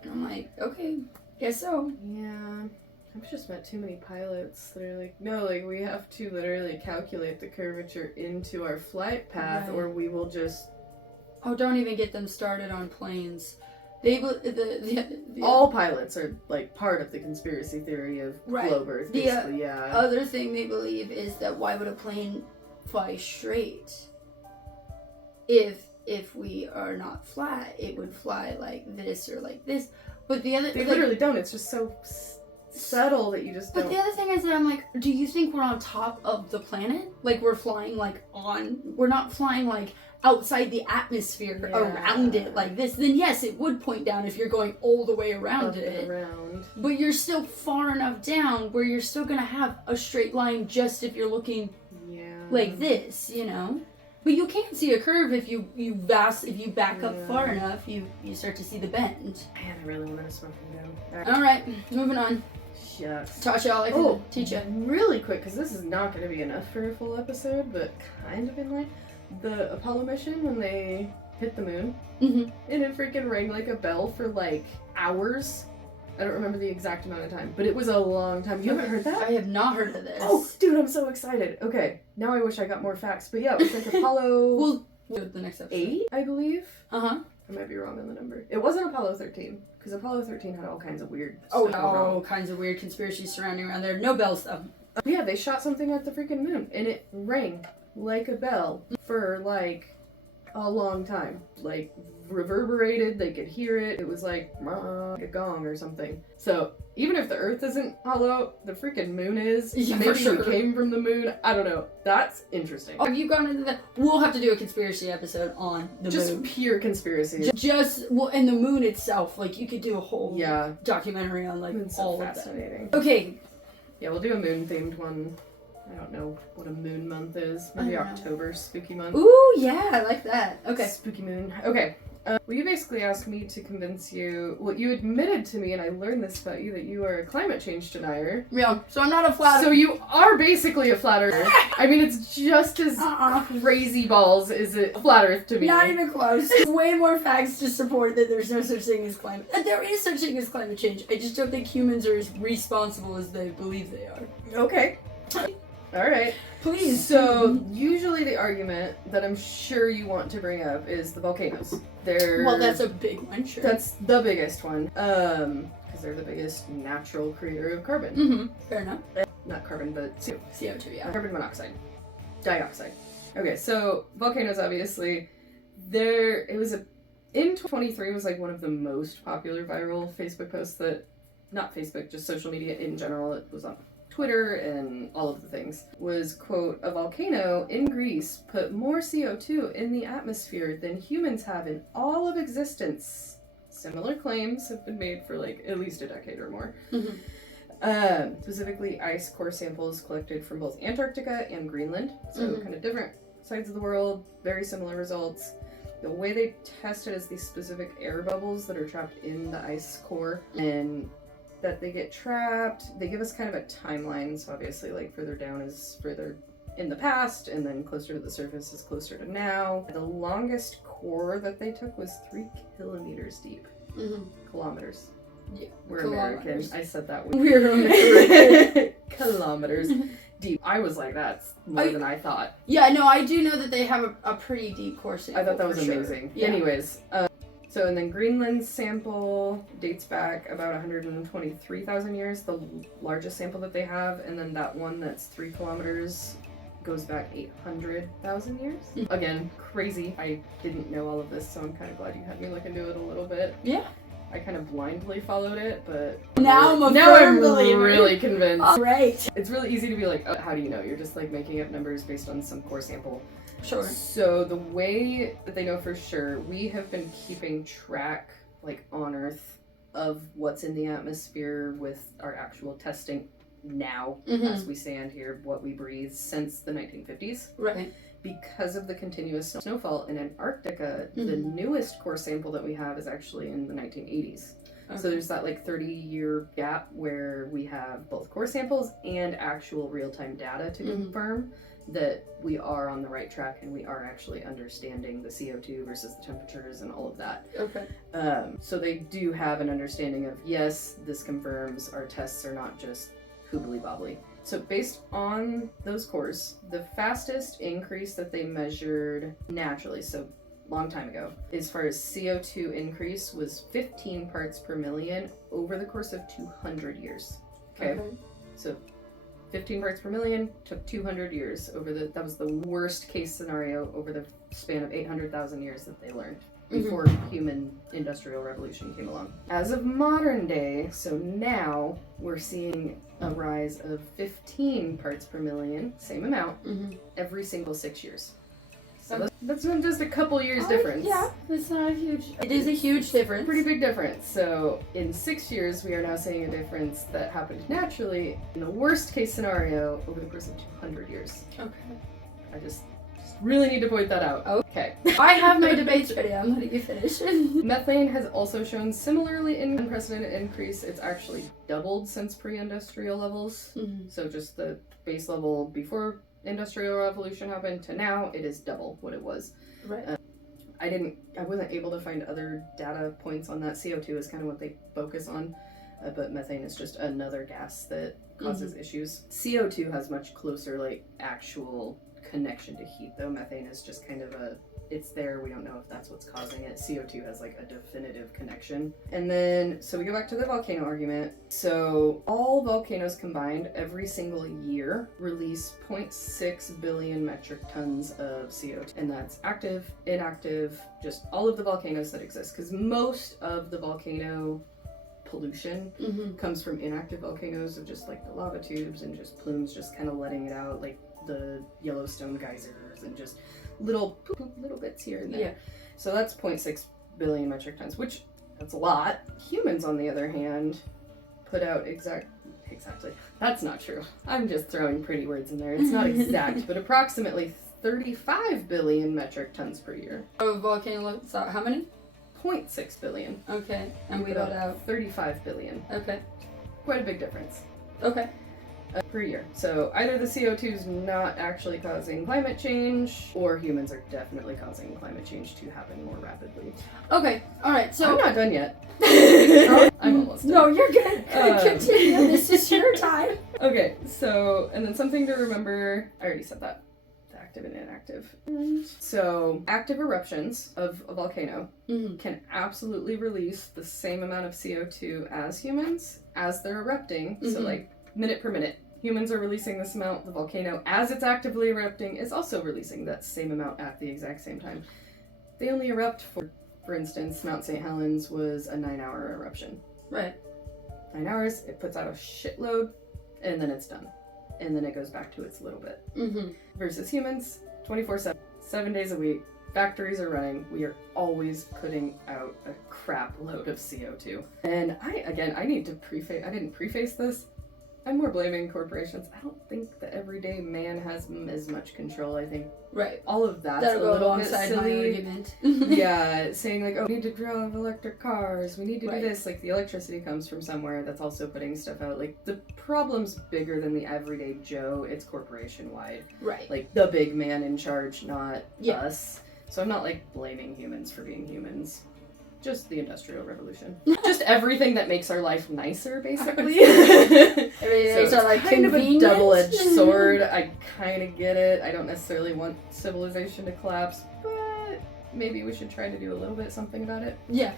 And I'm like, okay, guess so. Yeah. I've just met too many pilots that are like, no, like, we have to literally calculate the curvature into our flight path, or we will just... Oh, don't even get them started on planes. All pilots are like part of the conspiracy theory of globe Earth, basically. The other thing they believe is that why would a plane fly straight? If we are not flat, it would fly like this or like this. But the other they literally don't. It's just so subtle that you just don't. But the other thing is that I'm like, do you think we're on top of the planet? Like we're flying we're not flying like outside the atmosphere around it like this, then yes, it would point down if you're going all the way around it. But you're still far enough down where you're still gonna have a straight line just if you're looking like this, you know? But you can't see a curve if you back up far enough, you start to see the bend. Man, I really wanted to smoke them down. Alright, moving on. Shucks. Tasha, all I can teach you. Really quick, because this is not going to be enough for a full episode, but kind of in line. The Apollo mission, when they hit the moon, and it freaking rang like a bell for like hours. I don't remember the exact amount of time, but it was a long time. You haven't heard that? I have not heard of this. Oh, dude, I'm so excited. Okay, now I wish I got more facts, but yeah, it was like Apollo... We'll do it the next episode. 8, I believe. I might be wrong on the number. It wasn't Apollo 13, because Apollo 13 had all kinds of weird Oh, stuff going on. all kinds of weird conspiracies surrounding around there. No bells, though. Yeah, they shot something at the freaking moon, and it rang like a bell for, like, a long time. Like, reverberated, they could hear it. It was like a gong or something. So, even if the Earth isn't hollow, the freaking moon is. Yeah, Maybe for sure. we came from the moon. I don't know. That's interesting. Have you gone into that? We'll have to do a conspiracy episode on the Just moon. pure conspiracy. And the moon itself. Like, you could do a whole Yeah. documentary on, like, Moon's so all of that. fascinating. Okay. Yeah, we'll do a moon-themed one. I don't know what a moon month is. Maybe I don't know. October, spooky month. Ooh, yeah, I like that. Okay. Spooky moon. Okay. Well, you basically asked me to convince you. Well, you admitted to me, and I learned this about you, that you are a climate change denier. Yeah, so I'm not a flat So you are basically a flat earther. I mean, it's just as crazy balls as a flat earth to me. Not even close. There's way more facts to support that there's no such thing as climate. There is such thing as climate change. I just don't think humans are as responsible as they believe they are. Okay. All right. Please. So, usually the argument that I'm sure you want to bring up is the volcanoes. Well, that's a big one, sure. That's the biggest one. Because they're the biggest natural creator of carbon. Mm-hmm. Fair enough. Not carbon, but CO2. CO2, yeah. Carbon monoxide. Dioxide. Okay, so volcanoes, obviously, in 2023 was like one of the most popular viral Facebook posts that, not Facebook, just social media in general, it was on Twitter and all of the things, was, quote, a volcano in Greece put more CO2 in the atmosphere than humans have in all of existence. Similar claims have been made for like at least a decade or more. Mm-hmm. Specifically ice core samples collected from both Antarctica and Greenland, so kind of different sides of the world, very similar results. The way they test it is these specific air bubbles that are trapped in the ice core, and that they get trapped. They give us kind of a timeline, so obviously like further down is further in the past, and then closer to the surface is closer to now. The longest core that they took was 3 kilometers deep. Kilometers. Yeah. We're Kilometers. American. I said that. We're American. Kilometers deep. I was like, that's more than I thought. Yeah, no, I do know that they have a pretty deep core sample. I thought that was for sure. amazing. Yeah. Anyways, so and then Greenland's sample dates back about 123,000 years, the largest sample that they have, and then that one that's 3 kilometers goes back 800,000 years. Again, crazy. I didn't know all of this, so I'm kind of glad you had me look into it a little bit. Yeah. I kind of blindly followed it, but Now I'm a now firm I'm believer. really convinced. All right. It's really easy to be like, oh, how do you know? You're just like making up numbers based on some core sample. Sure. So the way that they know for sure, we have been keeping track, like on Earth, of what's in the atmosphere with our actual testing now, as we stand here, what we breathe, since the 1950s. Right. Because of the continuous snowfall in Antarctica, the newest core sample that we have is actually in the 1980s. Okay. So there's that like 30-year gap where we have both core samples and actual real-time data to confirm that we are on the right track and we are actually understanding the CO2 versus the temperatures and all of that. Okay. So they do have an understanding of, yes, this confirms our tests are not just hoobly-bobbly. So based on those cores, the fastest increase that they measured naturally, so long time ago, as far as CO2 increase, was 15 parts per million over the course of 200 years. Okay. So 15 parts per million took 200 years that was the worst case scenario over the span of 800,000 years that they learned before human industrial revolution came along. As of modern day, so now we're seeing a rise of 15 parts per million, same amount, every single 6 years. So that's just a couple years difference. Yeah, it's not a huge. It is a huge difference. Pretty big difference. So in 6 years, we are now seeing a difference that happened naturally in the worst case scenario over the course of 200 years. Okay. I just really need to point that out. Okay. I have my debates ready. I'm letting you finish. Methane has also shown similarly unprecedented increase. It's actually doubled since pre-industrial levels. So just the base level before industrial revolution happened to now, it is double what it was. Right. I wasn't able to find other data points on that. CO2 is kind of what they focus on, but methane is just another gas that causes issues. CO2 has much closer, like, actual connection to heat, though. Methane is just kind of it's there. We don't know if that's what's causing it. CO2 has like a definitive connection. And then, so we go back to the volcano argument. So all volcanoes combined every single year release 0.6 billion metric tons of CO2. And that's active, inactive, just all of the volcanoes that exist. Because most of the volcano pollution comes from inactive volcanoes of just like the lava tubes and just plumes just kind of letting it out, like the Yellowstone geysers and just little bits here and there. Yeah. So that's 0.6 billion metric tons, which that's a lot. Humans, on the other hand, put out exactly. That's not true. I'm just throwing pretty words in there. It's not exact, but approximately 35 billion metric tons per year. Oh, volcano, so how many? 0.6 billion. Okay. And we put let out 35 billion. Okay. Quite a big difference. Okay. Per year. So either the CO2 is not actually causing climate change, or humans are definitely causing climate change to happen more rapidly. Okay, alright, so... I'm not done yet. I'm almost done. No, you're good. Continue. This is your time. Okay, so, and then something to remember, I already said that. Active and inactive. So, active eruptions of a volcano can absolutely release the same amount of CO2 as humans as they're erupting. So, like, minute per minute. Humans are releasing this amount. The volcano, as it's actively erupting, is also releasing that same amount at the exact same time. They only erupt for instance, Mount St. Helens was a 9-hour eruption. Right. 9 hours, it puts out a shitload, and then it's done. And then it goes back to its little bit. Versus humans, 24/7, 7 days a week, factories are running, we are always putting out a crap load of CO2. And I didn't preface this. I'm more blaming corporations. I don't think the everyday man has as much control. I think all of that's a little bit silly. Yeah, saying like, oh, we need to drive electric cars, we need to do this. Like, the electricity comes from somewhere that's also putting stuff out. Like, the problem's bigger than the everyday Joe. It's corporation-wide. Right. Like, the big man in charge, not us. So I'm not, like, blaming humans for being humans. Just the Industrial Revolution. Just everything that makes our life nicer, basically. Everything's so like kind convenient. of a double-edged sword. I kind of get it. I don't necessarily want civilization to collapse, but maybe we should try to do a little bit something about it. Yeah.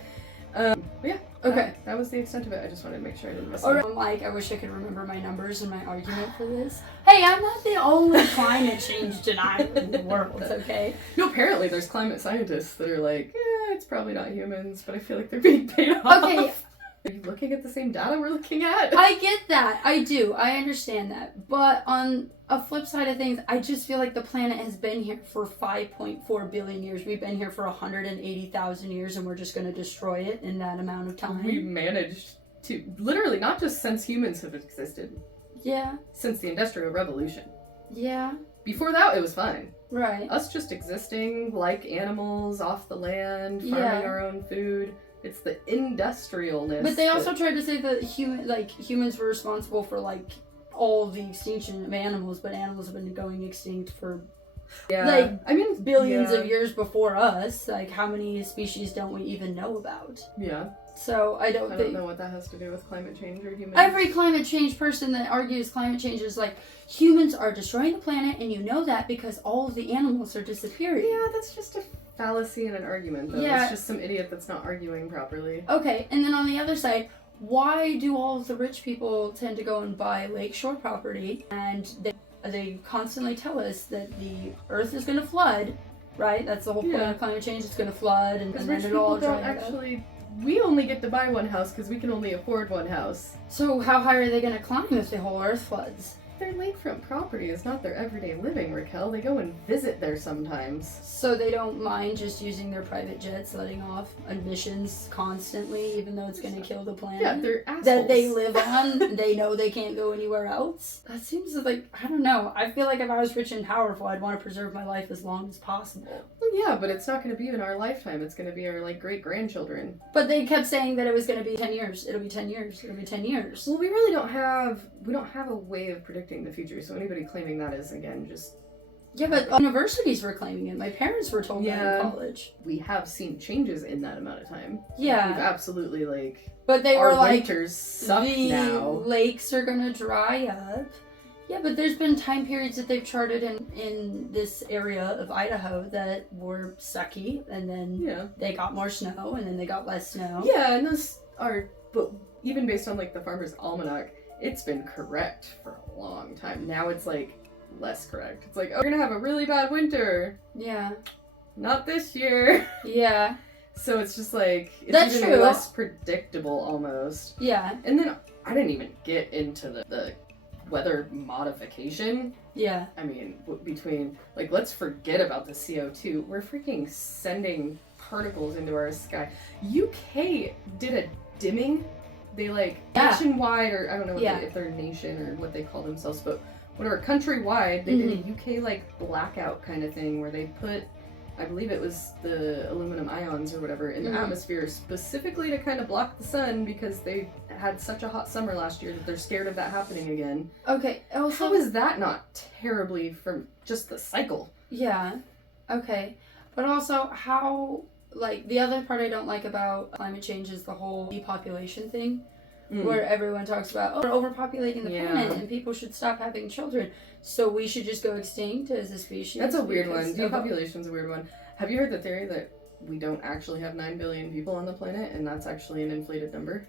But yeah. Okay. That was the extent of it. I just wanted to make sure I didn't miss Or anything. like, I wish I could remember my numbers and my argument for this. Hey, I'm not the only climate change denier in the world, okay? No, apparently there's climate scientists that are like, it's probably not humans, but I feel like they're being paid off. Okay. Are you looking at the same data we're looking at? I get that. I do. I understand that. But on a flip side of things, I just feel like the planet has been here for 5.4 billion years. We've been here for 180,000 years, and we're just going to destroy it in that amount of time. We managed to, literally, not just since humans have existed. Yeah. Since the Industrial Revolution. Yeah. Before that, it was fine. Right. Us just existing like animals off the land, farming our own food. It's the industrialness. But they also tried to say that humans were responsible for like all the extinction of animals, but animals have been going extinct for billions of years before us. Like, how many species don't we even know about? Yeah. So I don't know what that has to do with climate change or humans. Every climate change person that argues climate change is like, humans are destroying the planet, and you know that because all of the animals are disappearing. Yeah, that's just a fallacy in an argument, though. Yeah. It's just some idiot that's not arguing properly. Okay, and then on the other side, why do all of the rich people tend to go and buy lakeshore property, and they constantly tell us that the earth is going to flood, right? That's the whole point of climate change. It's going to flood, and then it all dries up. We only get to buy one house because we can only afford one house. So how high are they going to climb if the whole earth floods? Their lakefront property is not their everyday living, Raquel. They go and visit there sometimes. So they don't mind just using their private jets, letting off emissions constantly, even though it's going to kill the planet? Yeah, they're assholes. That they live on, they know they can't go anywhere else? That seems like, I don't know. I feel like if I was rich and powerful, I'd want to preserve my life as long as possible. Well, yeah, but it's not going to be in our lifetime. It's going to be our, great-grandchildren. But they kept saying that it was going to be 10 years. It'll be 10 years. It'll be 10 years. Well, we really don't have a way of predicting the future, so anybody claiming that is, again, just... Yeah, but universities were claiming it. My parents were told that in college. We have seen changes in that amount of time. Yeah. We've absolutely, but they were like, winters suck the now. lakes are gonna dry up. Yeah, but there's been time periods that they've charted in this area of Idaho that were sucky, and then they got more snow, and then they got less snow. Yeah, and those are, but even based on like the Farmer's Almanac, it's been correct for a long time. Now it's like less correct. It's like, oh, we're gonna have a really bad winter. Yeah. Not this year. Yeah. So it's just like, it's That's even true. less predictable almost. Yeah. And then I didn't even get into the weather modification. Yeah. I mean, between, like, let's forget about the CO2. We're freaking sending particles into our sky. UK did a dimming. They, like, nationwide, or I don't know if they're a nation or what they call themselves, but whatever, countrywide, they did a UK, like, blackout kind of thing where they put, I believe it was the aluminum ions or whatever in the atmosphere specifically to kind of block the sun because they had such a hot summer last year that they're scared of that happening again. Okay. Also, how is that not terribly from just the cycle? Yeah. Okay. But also, how, like, the other part I don't like about climate change is the whole depopulation thing, where everyone talks about, oh, we're overpopulating the planet and people should stop having children, so we should just go extinct as a species. That's a weird one. Depopulation's a weird one. Have you heard the theory that we don't actually have 9 billion people on the planet and that's actually an inflated number?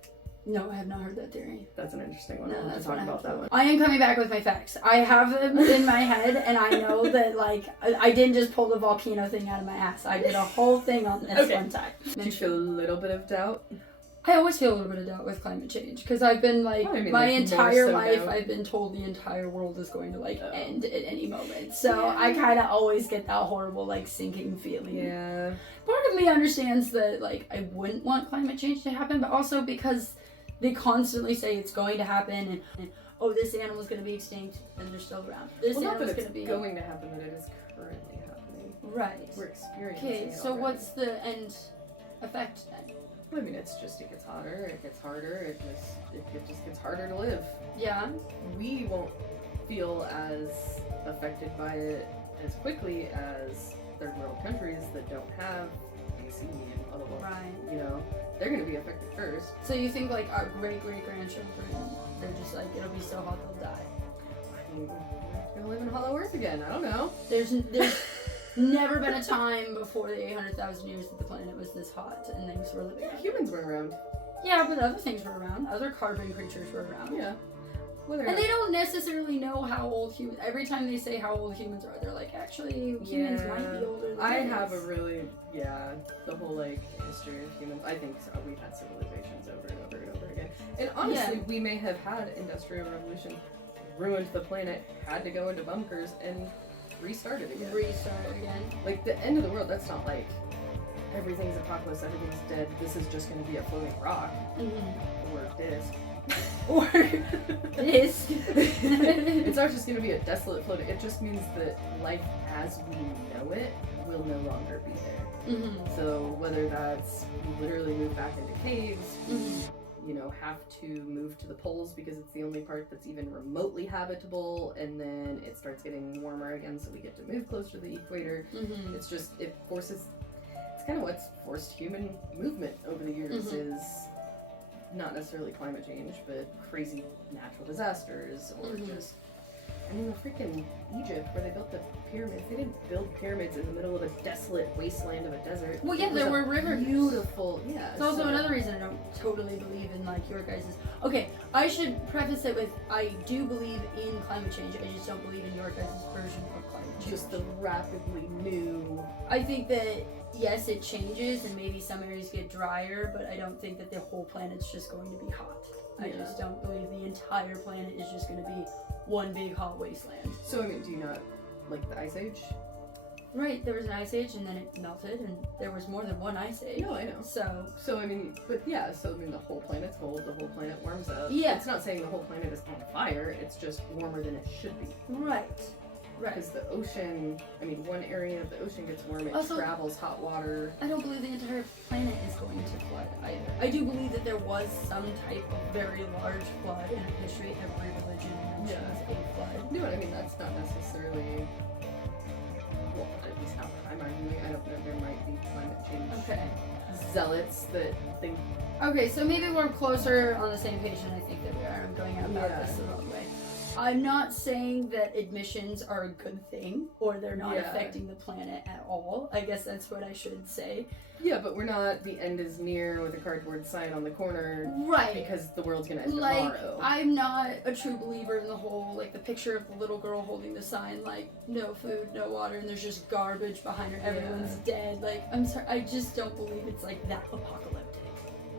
No, I have not heard that theory. That's an interesting one. I'll have to talk about that one. I am coming back with my facts. I have them in my head, and I know that, like, I didn't just pull the volcano thing out of my ass. I did a whole thing on this one time. Do you feel a little bit of doubt? I always feel a little bit of doubt with climate change, because I've been, like, my entire life, I've been told the entire world is going to, like, end at any moment. So I kind of always get that horrible, like, sinking feeling. Yeah. Part of me understands that, like, I wouldn't want climate change to happen, but also because they constantly say it's going to happen, and oh, this animal's going to be extinct, and they're still around. This animal's going to be going to happen, but it is currently happening. Right. We're experiencing it. Okay, so what's the end effect then? I mean, it's just, it gets hotter, it gets harder, it just gets harder to live. Yeah. We won't feel as affected by it as quickly as third world countries that don't have AC and blah, blah, blah. Right. You know, they're going to be affected first. So you think, like, our great-great-grandchildren, they're just like, it'll be so hot they'll die? I mean, we're going to live in Hollow Earth again. I don't know. There's never been a time before the 800,000 years that the planet was this hot and things were living. Yeah, humans were around. Yeah, but other things were around. Other carbon creatures were around. Yeah. And they don't necessarily know how old humans. Every time they say how old humans are, they're like, actually, humans might be older than I this. have a really, the whole, like, history of humans. I think so. We've had civilizations over and over and over again. And honestly, we may have had industrial revolution, ruined the planet, had to go into bunkers, and restart it again. Like, the end of the world, that's not like everything's apocalypse, everything's dead, this is just going to be a floating rock. Or disc. Or disc. It's not just going to be a desolate floating. It just means that life as we know it will no longer be there. So whether that's we literally move back into caves, you know, have to move to the poles because it's the only part that's even remotely habitable, and then it starts getting warmer again, so we get to move closer to the equator. It's just, it forces, it's kind of what's forced human movement over the years is not necessarily climate change, but crazy natural disasters, or just, I mean, the freaking Egypt where they built the pyramids, they didn't build pyramids in the middle of a desolate wasteland of a desert. Well, yeah, there were rivers. Beautiful, It's also another reason I don't totally believe in, like, your guys'. Okay, I should preface it with, I do believe in climate change, I just don't believe in your guys' version of climate change. Just the rapidly new. I think that, yes, it changes, and maybe some areas get drier, but I don't think that the whole planet's just going to be hot. I just don't believe the entire planet is just going to be one big hot wasteland. So, I mean, do you not like the Ice Age? Right, there was an ice age, and then it melted, and there was more than one ice age. No, I know. So I mean, but yeah, so I mean, the whole planet's cold, the whole planet warms up. Yeah. It's not saying the whole planet is on fire, it's just warmer than it should be. Right. Because the ocean, I mean, one area of the ocean gets warm, it also travels hot water. I don't believe the entire planet is going to flood either. I do believe that there was some type of very large flood in history. Every religion mentions a flood. No, I mean, that's not necessarily, well, at least how I'm arguing. I don't know, there might be climate change zealots that think. Okay, so maybe we're closer on the same page than I think that we are. I'm going about this the wrong way. I'm not saying that emissions are a good thing or they're not affecting the planet at all. I guess that's what I should say. Yeah, but we're not the end is near with a cardboard sign on the corner. Right. Because the world's gonna end like, tomorrow. I'm not a true believer in the whole, like, the picture of the little girl holding the sign, like, no food, no water, and there's just garbage behind her, everyone's dead. Like, I'm sorry, I just don't believe it's, like, that apocalyptic.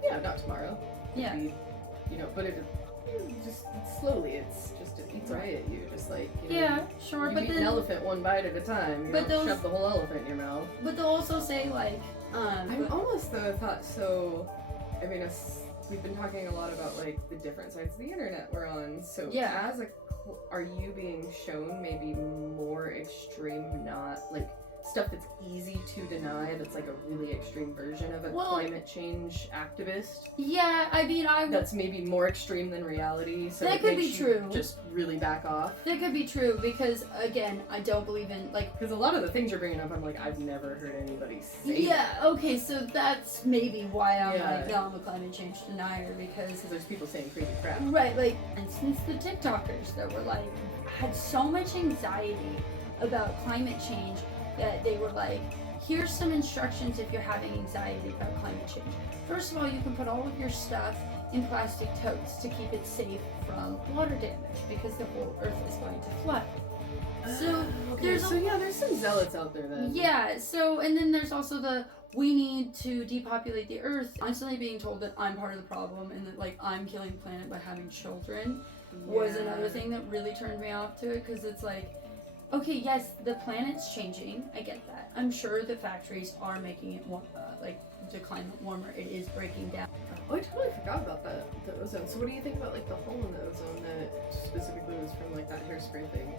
Yeah, not tomorrow. Yeah. Be, you know, but it just slowly, it's just, it eats right at you, just like, you know, Yeah, sure, you but eat then... an elephant one bite at a time, you but don't those- shove the whole elephant in your mouth. But they'll also say, like, I'm almost, though, thought, so, I mean, we've been talking a lot about, like, the different sides of the internet we're on, so as a, are you being shown maybe more extreme, not, like, stuff that's easy to deny, that's like a really extreme version of a climate change activist? Yeah, I mean, that's maybe more extreme than reality, so that it could makes be you true. just really back off. That could be true, because, again, I don't believe in, like... Because a lot of the things you're bringing up, I'm like, I've never heard anybody say Yeah, that. okay, so that's maybe why I'm Yeah. like, no, I'm a climate change denier, because there's people saying crazy crap. Right, like, and since the TikTokers that were like, had so much anxiety about climate change that they were like, here's some instructions if you're having anxiety about climate change. First of all, you can put all of your stuff in plastic totes to keep it safe from water damage, because the whole earth is going to flood. So there's some zealots out there then. Yeah, so, and then there's also the, we need to depopulate the earth. Constantly being told that I'm part of the problem and that, like, I'm killing the planet by having children was another thing that really turned me off to it, because it's like, okay, yes, the planet's changing, I get that. I'm sure the factories are making it more, like, the climate warmer, it is breaking down. Oh, I totally forgot about that, the ozone. So what do you think about, like, the hole in the ozone that specifically was from, like, that hairspray thing?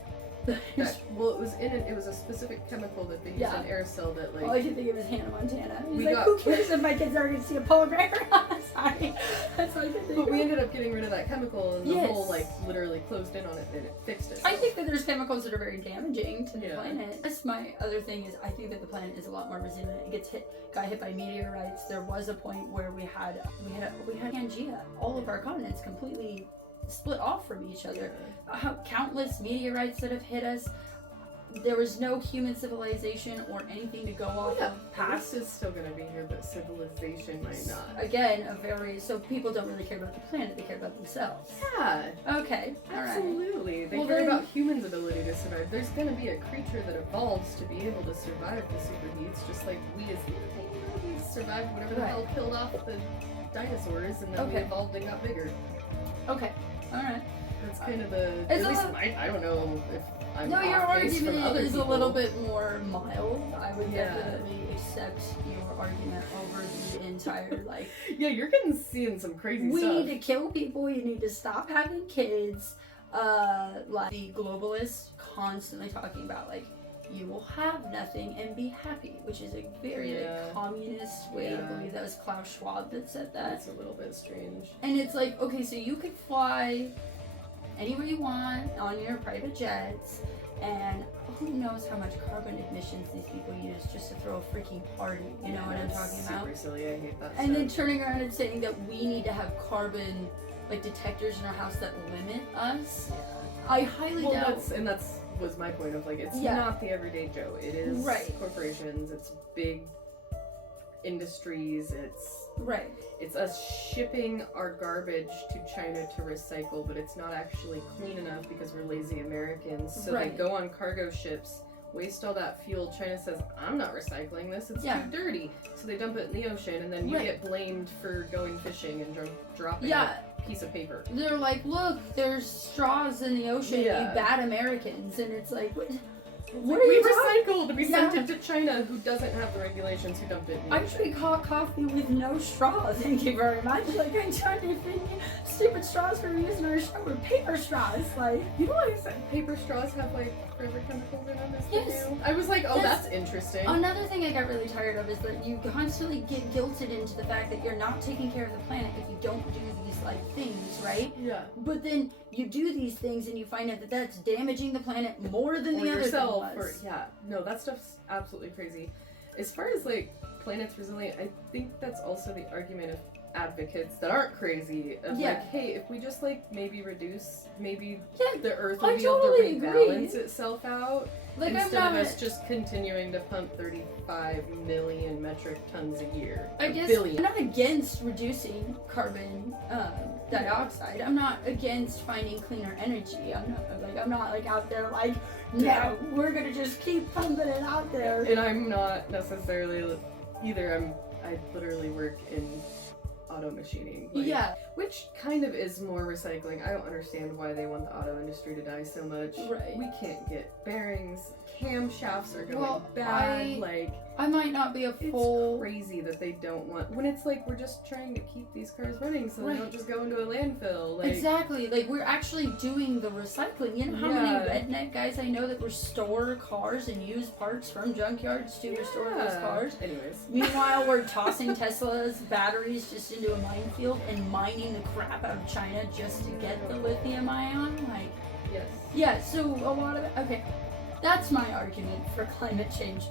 Well, it was a specific chemical that they use in aerosol that, like... All I can think of is Hannah Montana. He's like, who cares if my kids are going to see a Paul Greger? Sorry. That's all I can think But of. we ended up getting rid of that chemical, and the hole, like, literally closed in on it, and it fixed it. I think that there's chemicals that are very damaging to the planet. That's my other thing, is I think that the planet is a lot more resilient. It got hit by meteorites. There was a point where we had Pangea. All of our continents completely split off from each other. Countless meteorites that have hit us. There was no human civilization or anything to go off of past. This is still going to be here, but civilization might not. Again, so people don't really care about the planet, they care about themselves. Yeah. Okay, alright. Absolutely. They care about humans' ability to survive. There's going to be a creature that evolves to be able to survive the superheats, just like we as we survived whatever the hell killed off the dinosaurs, and then we evolved and got bigger. Okay, alright. That's kind of the... At least I don't know if I'm your off base from argument other is people. a little bit more mild. I would definitely accept your argument over the entire, like... Yeah, you're seeing some crazy we stuff. need to kill people, you need to stop having kids. Like, the globalists constantly talking about, like, you will have nothing and be happy, which is a very like communist way to believe. That was Klaus Schwab that said that. That's a little bit strange. And it's like, okay, so you could fly anywhere you want on your private jets, and who knows how much carbon emissions these people use just to throw a freaking party. You know what I'm talking about? Super silly. I hate that. And then turning around and saying that we need to have carbon like detectors in our house that limit us. I highly doubt. That's was my point of like it's not the everyday Joe. It is corporations. It's big industries. It's us shipping our garbage to China to recycle, but it's not actually clean enough because we're lazy Americans. So they go on cargo ships, waste all that fuel. China says, I'm not recycling this, it's too dirty. So they dump it in the ocean, and then you get blamed for going fishing and dropping a piece of paper. They're like, look, there's straws in the ocean, you bad Americans. And it's like, what are we you recycled. We sent it to China, who doesn't have the regulations, who dumped it in the I ocean. drink hot coffee with no straw, thank you very much. Like, I'm trying to think stupid straws we're using our show were paper straws. Like, you know what I said? Paper straws have like forever chemicals in them. Yes. I was like, oh, that's interesting. Another thing I got really tired of is that you constantly get guilted into the fact that you're not taking care of the planet if you don't do these like things, right? Yeah. But then you do these things and you find out that that's damaging the planet more than the other thing was. No, that stuff's absolutely crazy. As far as like planet's resilient, I think that's also the argument of advocates that aren't crazy of Yeah. like, hey, if we just like maybe reduce, maybe Yeah, the earth will I be able totally to agree. rebalance itself out Like, instead I'm of not. us just continuing to pump 35 million metric tons a year. I A guess billion. I'm not against reducing carbon dioxide. I'm not against finding cleaner energy. I'm not like out there like, no, we're gonna just keep pumping it out there. And I'm not necessarily either. I literally work in auto machining. Like, Yeah. Which kind of is more recycling. I don't understand why they want the auto industry to die so much. Right. We can't get bearings. Camshafts are going Well, bad. I might not be a It's full. crazy that they don't want. When it's like we're just trying to keep these cars running so Right. they don't just go into a landfill. Like, Exactly. Like, we're actually doing the recycling. You know how many redneck guys I know that restore cars and use parts from junkyards to restore those cars? Anyways. Meanwhile, we're tossing Tesla's batteries just into a minefield and mining the crap out of China just to get the lithium ion. Like, Yes. yeah, so a lot of it. Okay, that's my argument for climate change.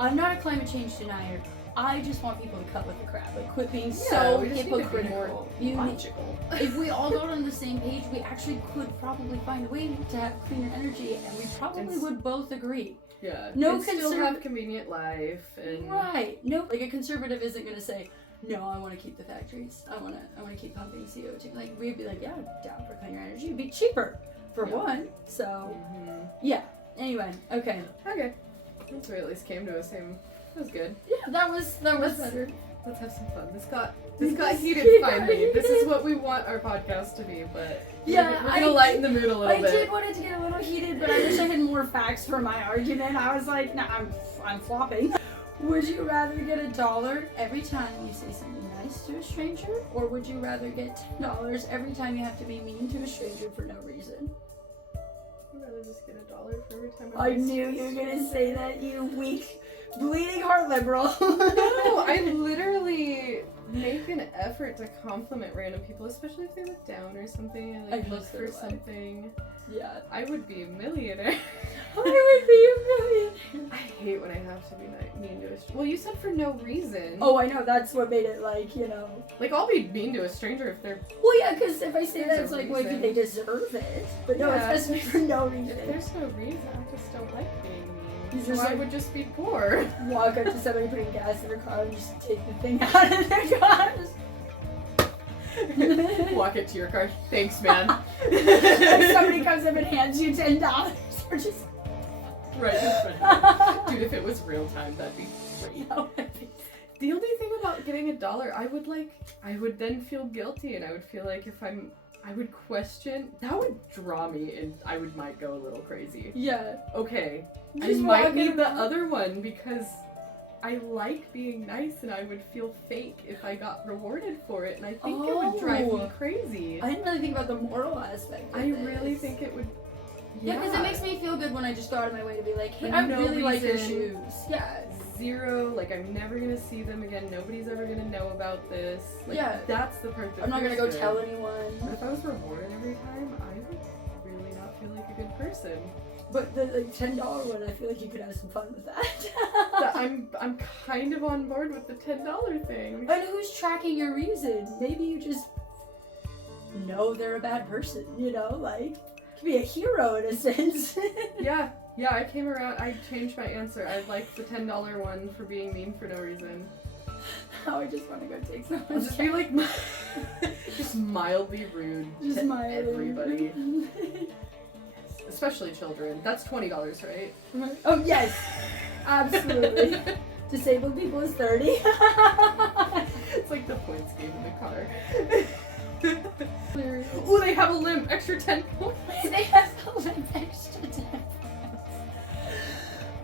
I'm not a climate change denier. I just want people to cut with the crap. Like, quit being so we just need to be hypocritical. more logical. If we all got on the same page, we actually could probably find a way to have cleaner energy, and we probably would both agree. Yeah. No and still conserv- have convenient life and Right. No, like a conservative isn't gonna say, no, I want to keep the factories. I want to keep pumping CO2. Like, we'd be like, yeah, down for cleaner energy. It'd be cheaper for one. So, yeah. Anyway, okay. Okay. Once we at least came to a same. That was good. Yeah, that was better. Let's have some fun. This got heated It got finally. This is heated. what we want our podcast to be, but Yeah, we're gonna lighten the mood a little I bit. did want it to get a little heated, but I wish I had more facts for my argument. I was like, nah, I'm flopping. Would you rather get $1 every time you say something nice to a stranger, or would you rather get $10 every time you have to be mean to a stranger for no reason? I'd rather just get $1 for every time I knew you were gonna say that, you weak, bleeding heart liberal. No, I literally make an effort to compliment random people, especially if they look down or something. I I look just for do. something. Yeah. I would be a millionaire. I would be a millionaire. I hate when I have to be mean to a stranger. Well, you said for no reason. Oh, I know, that's what made it like, you know. Like, I'll be mean to a stranger if they're. Well, yeah, because if I say that, There's it's a like, well, reason. they deserve it. But no, Yeah. it's supposed to be for no If reason. there's no reason, I just don't like being mean. You So just, I like, would just be poor. walk up to somebody putting gas in their car and just take the thing out of their car. Walk it to your car. Thanks, man. Like somebody comes up and hands you $10 or just Right in front of you. Dude, if it was real time, that'd be great. no. The only thing about getting $1, I would then feel guilty, and I would feel like I would question. That would draw me, and I might go a little crazy. Yeah. Okay, Just I might walking need the around. other one because I like being nice, and I would feel fake if I got rewarded for it, and I think it would drive me Oh. crazy. I didn't really think about the moral aspect of I this. really think it would. Yeah, because it makes me feel good when I just go out of my way to be like, hey, For I no really like your reason. shoes. Yeah. Zero, like I'm never gonna see them again. Nobody's ever gonna know about this. Like, Yeah. that's the part that I'm not gonna feels go good. tell But anyone. if I was rewarded every time, I would really not feel like a good person. But the like, $10 one, I feel like you could have some fun with that. But I'm kind of on board with the $10 thing. And who's tracking your reason? Maybe you just know they're a bad person, you know? Like, you could be a hero in a sense. Yeah, I came around. I changed my answer. I like the $10 one for being mean for no reason. Now I just want to go take I'll someone's just be like, just mildly rude Just to mildly. everybody, especially children. That's $20, right? Oh, yes. Absolutely. Disabled people is 30. It's like the points game in the car. Oh, they have a limp. Extra 10 points. They have an extra 10 points.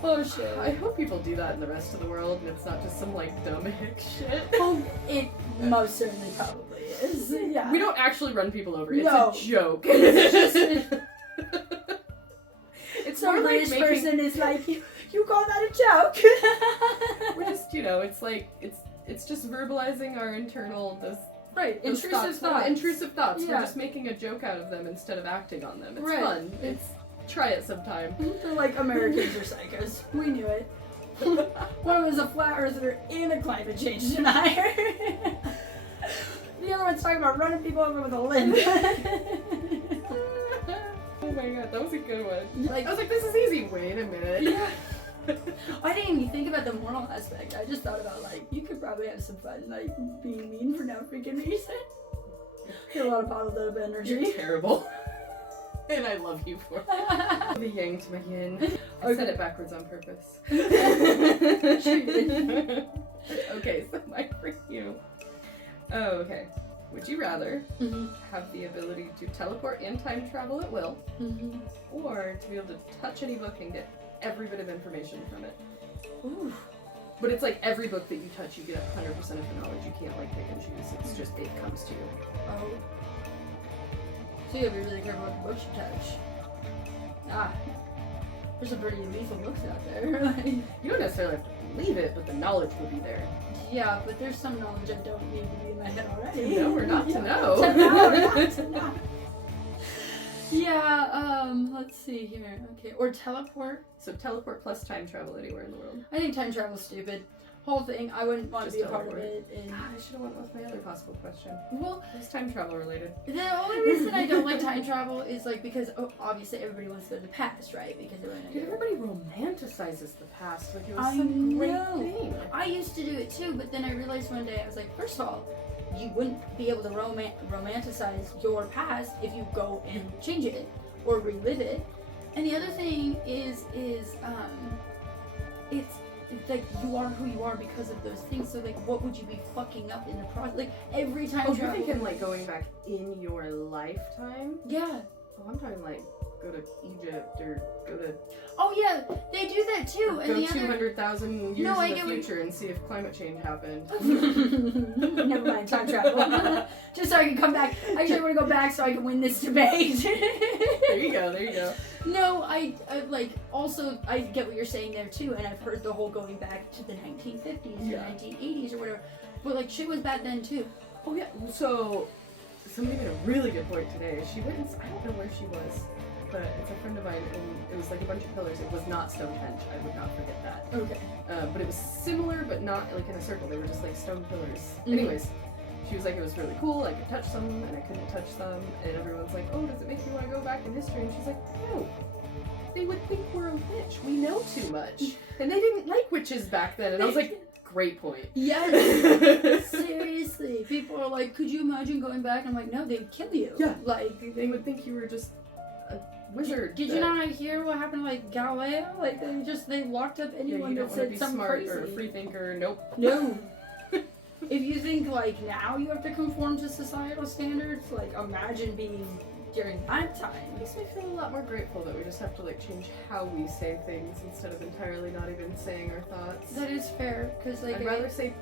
Oh, shit. I hope people do that in the rest of the world, and it's not just some like dumb hick shit. Oh, it most certainly probably is. Yeah. We don't actually run people over. It's No. a joke. It's just It's some more like British making. person is like, you call that a joke? We're just, it's like it's just verbalizing our internal those Intrusive thoughts. Intrusive thoughts. Yeah. We're just making a joke out of them instead of acting on them. It's Right. fun. Try it sometime. They're like, Americans are psychos. We knew it. One was a flat earther and a climate change denier. The other one's talking about running people over with a limb. Oh my god, that was a good one. Like, I was like, this is easy. Wait a minute. yeah. I didn't even think about the moral aspect. I just thought about, like, you could probably have some fun, like, being mean for no freaking reason. Get a lot of positive energy. You're terrible. And I love you for it. The yang to my yin. I said it backwards on purpose. Okay, so my for you. Oh, okay. Would you rather have the ability to teleport and time travel at will, or to be able to touch any book and get every bit of information from it? Ooh. But it's like every book that you touch, you get 100% of the knowledge. You can't like pick and choose. It's just it comes to you. Oh. So you gotta be really careful what books you touch. Ah. There's some pretty lethal books out there. Like, You don't necessarily have to believe it, but the knowledge will be there. yeah, but there's some knowledge I don't need to be in my head already. To know or not to know. To know or not to know. Yeah, let's see here. Okay, or teleport. So teleport plus time travel anywhere in the world. I think time travel's stupid. Whole thing, I wouldn't want Just to be a part of teleport. it. And God, I should have went with my other possible question. well, It's time travel related. the only reason I don't like time travel is like because obviously everybody wants to go to the past, right? Because they want to Dude, everybody romanticizes the past like it was I some great know. thing. I used to do it too, but then I realized one day I was like, first of all, you wouldn't be able to romanticize your past if you go and change it or relive it. And the other thing is it's like you are who you are because of those things. So like, what would you be fucking up in the process? Like every time. Oh, you're travel. thinking like going back in your lifetime? Yeah. Oh, I'm talking like go to Egypt or go to Oh yeah, they do that too. And go the other. 200,000 years No, I in get the what future and see if climate change happened. Never mind, time travel. Just so I can come back. Actually, I want to go back so I can win this debate. There you go. There you go. No, I like also I get what you're saying there too, and I've heard the whole going back to the 1950s or 1980s or whatever. But like shit was bad then too. Oh yeah. So somebody made a really good point today. She went. I don't know where she was, but it's a friend of mine, and it was like a bunch of pillars. It was not Stonehenge. I would not forget that. Okay. But it was similar, but not like in a circle. They were just like stone pillars. Mhm. Anyways, she was like, it was really cool. I could touch some, and I couldn't touch some. And everyone's like, oh, does it make you want to go back in history? And she's like, no. They would think we're a witch. We know too much. And they didn't like witches back then. And I was like, great point. Yes. Seriously, people are like, could you imagine going back? I'm like, no, they'd kill you. Yeah. Like They would think you were just a wizard. Did you not hear what happened to like Galileo? Like they locked up Yeah, anyone you that don't want to said be something smart crazy. or a free thinker. Nope. No. If you think like now you have to conform to societal standards, like imagine being during that time. It makes me feel a lot more grateful that we just have to like change how we say things instead of entirely not even saying our thoughts. That is fair, because like I'd rather say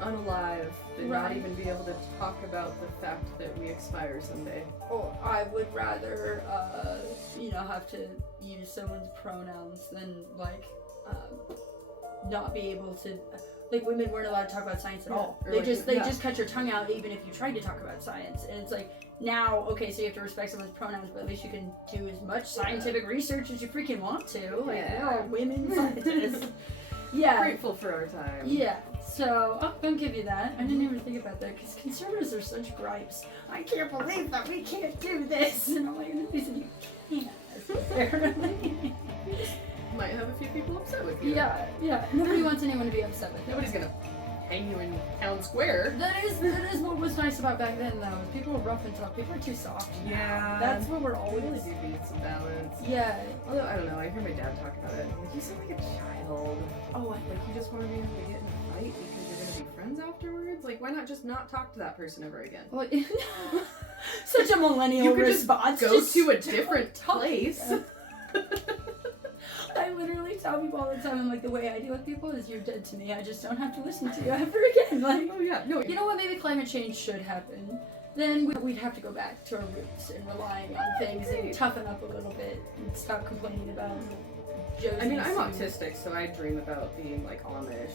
unalive than not Right. even be able to talk about the fact that we expire someday. or I would rather have to use someone's pronouns than like not be able to. Like women weren't allowed to talk about science at all. Or They like- just cut your tongue out even if you tried to talk about science. And it's like now, okay, so you have to respect someone's pronouns, but at least you can do as much scientific research as you freaking want to. Like Yeah. there are women scientists. Yeah. Grateful for our time. Yeah. So I'll give you that. I didn't even think about that because conservatives are such gripes. I can't believe that we can't do this. And I'm like, nobody said you can't necessarily. Might have a few people upset with you. Yeah. Nobody wants anyone to be upset with. Nobody's gonna hang you in town square. That is what was nice about back then, though. People were rough and tough. People are too soft. now. Yeah. That's what we're We always. really do need some balance. Yeah. Although, I don't know, I hear my dad talk about it. I'm like, you sound like a child. Oh, Like, you just want to be able to get in a fight because you're going to be friends afterwards? Like, why not just not talk to that person ever again? well, such a millennial You could just response. go Just to a stop different talking. place. I literally tell people all the time, I'm like, the way I deal with people is you're dead to me. I just don't have to listen to you ever again. Like, Oh, yeah. No, you know what? Maybe climate change should happen. Then we'd have to go back to our roots and relying on things and toughen up a little bit and stop complaining about Josie. I mean, I'm autistic, so I dream about being, like, Amish.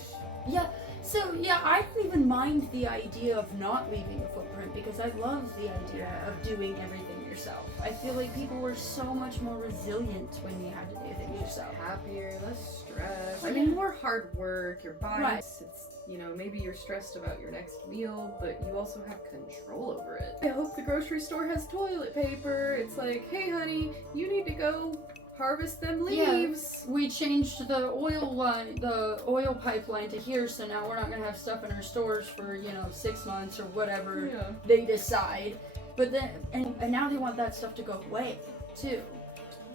Yeah. So yeah, I don't even mind the idea of not leaving a footprint because I love the idea of doing everything yourself. I feel like people were so much more resilient when you had to do things yourself. Happier, less stress. I mean, more hard work, your body. Right. It's you know, maybe you're stressed about your next meal, but you also have control over it. I hope the grocery store has toilet paper. It's like, hey honey, you need to go harvest them leaves. Yeah, we changed the oil pipeline to here, so now we're not gonna have stuff in our stores for 6 months or whatever they decide. But then and now they want that stuff to go away too,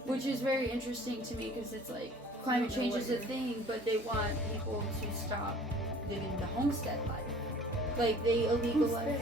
which is very interesting to me because it's like climate change is a thing, but they want people to stop living the homestead life. Like they illegalize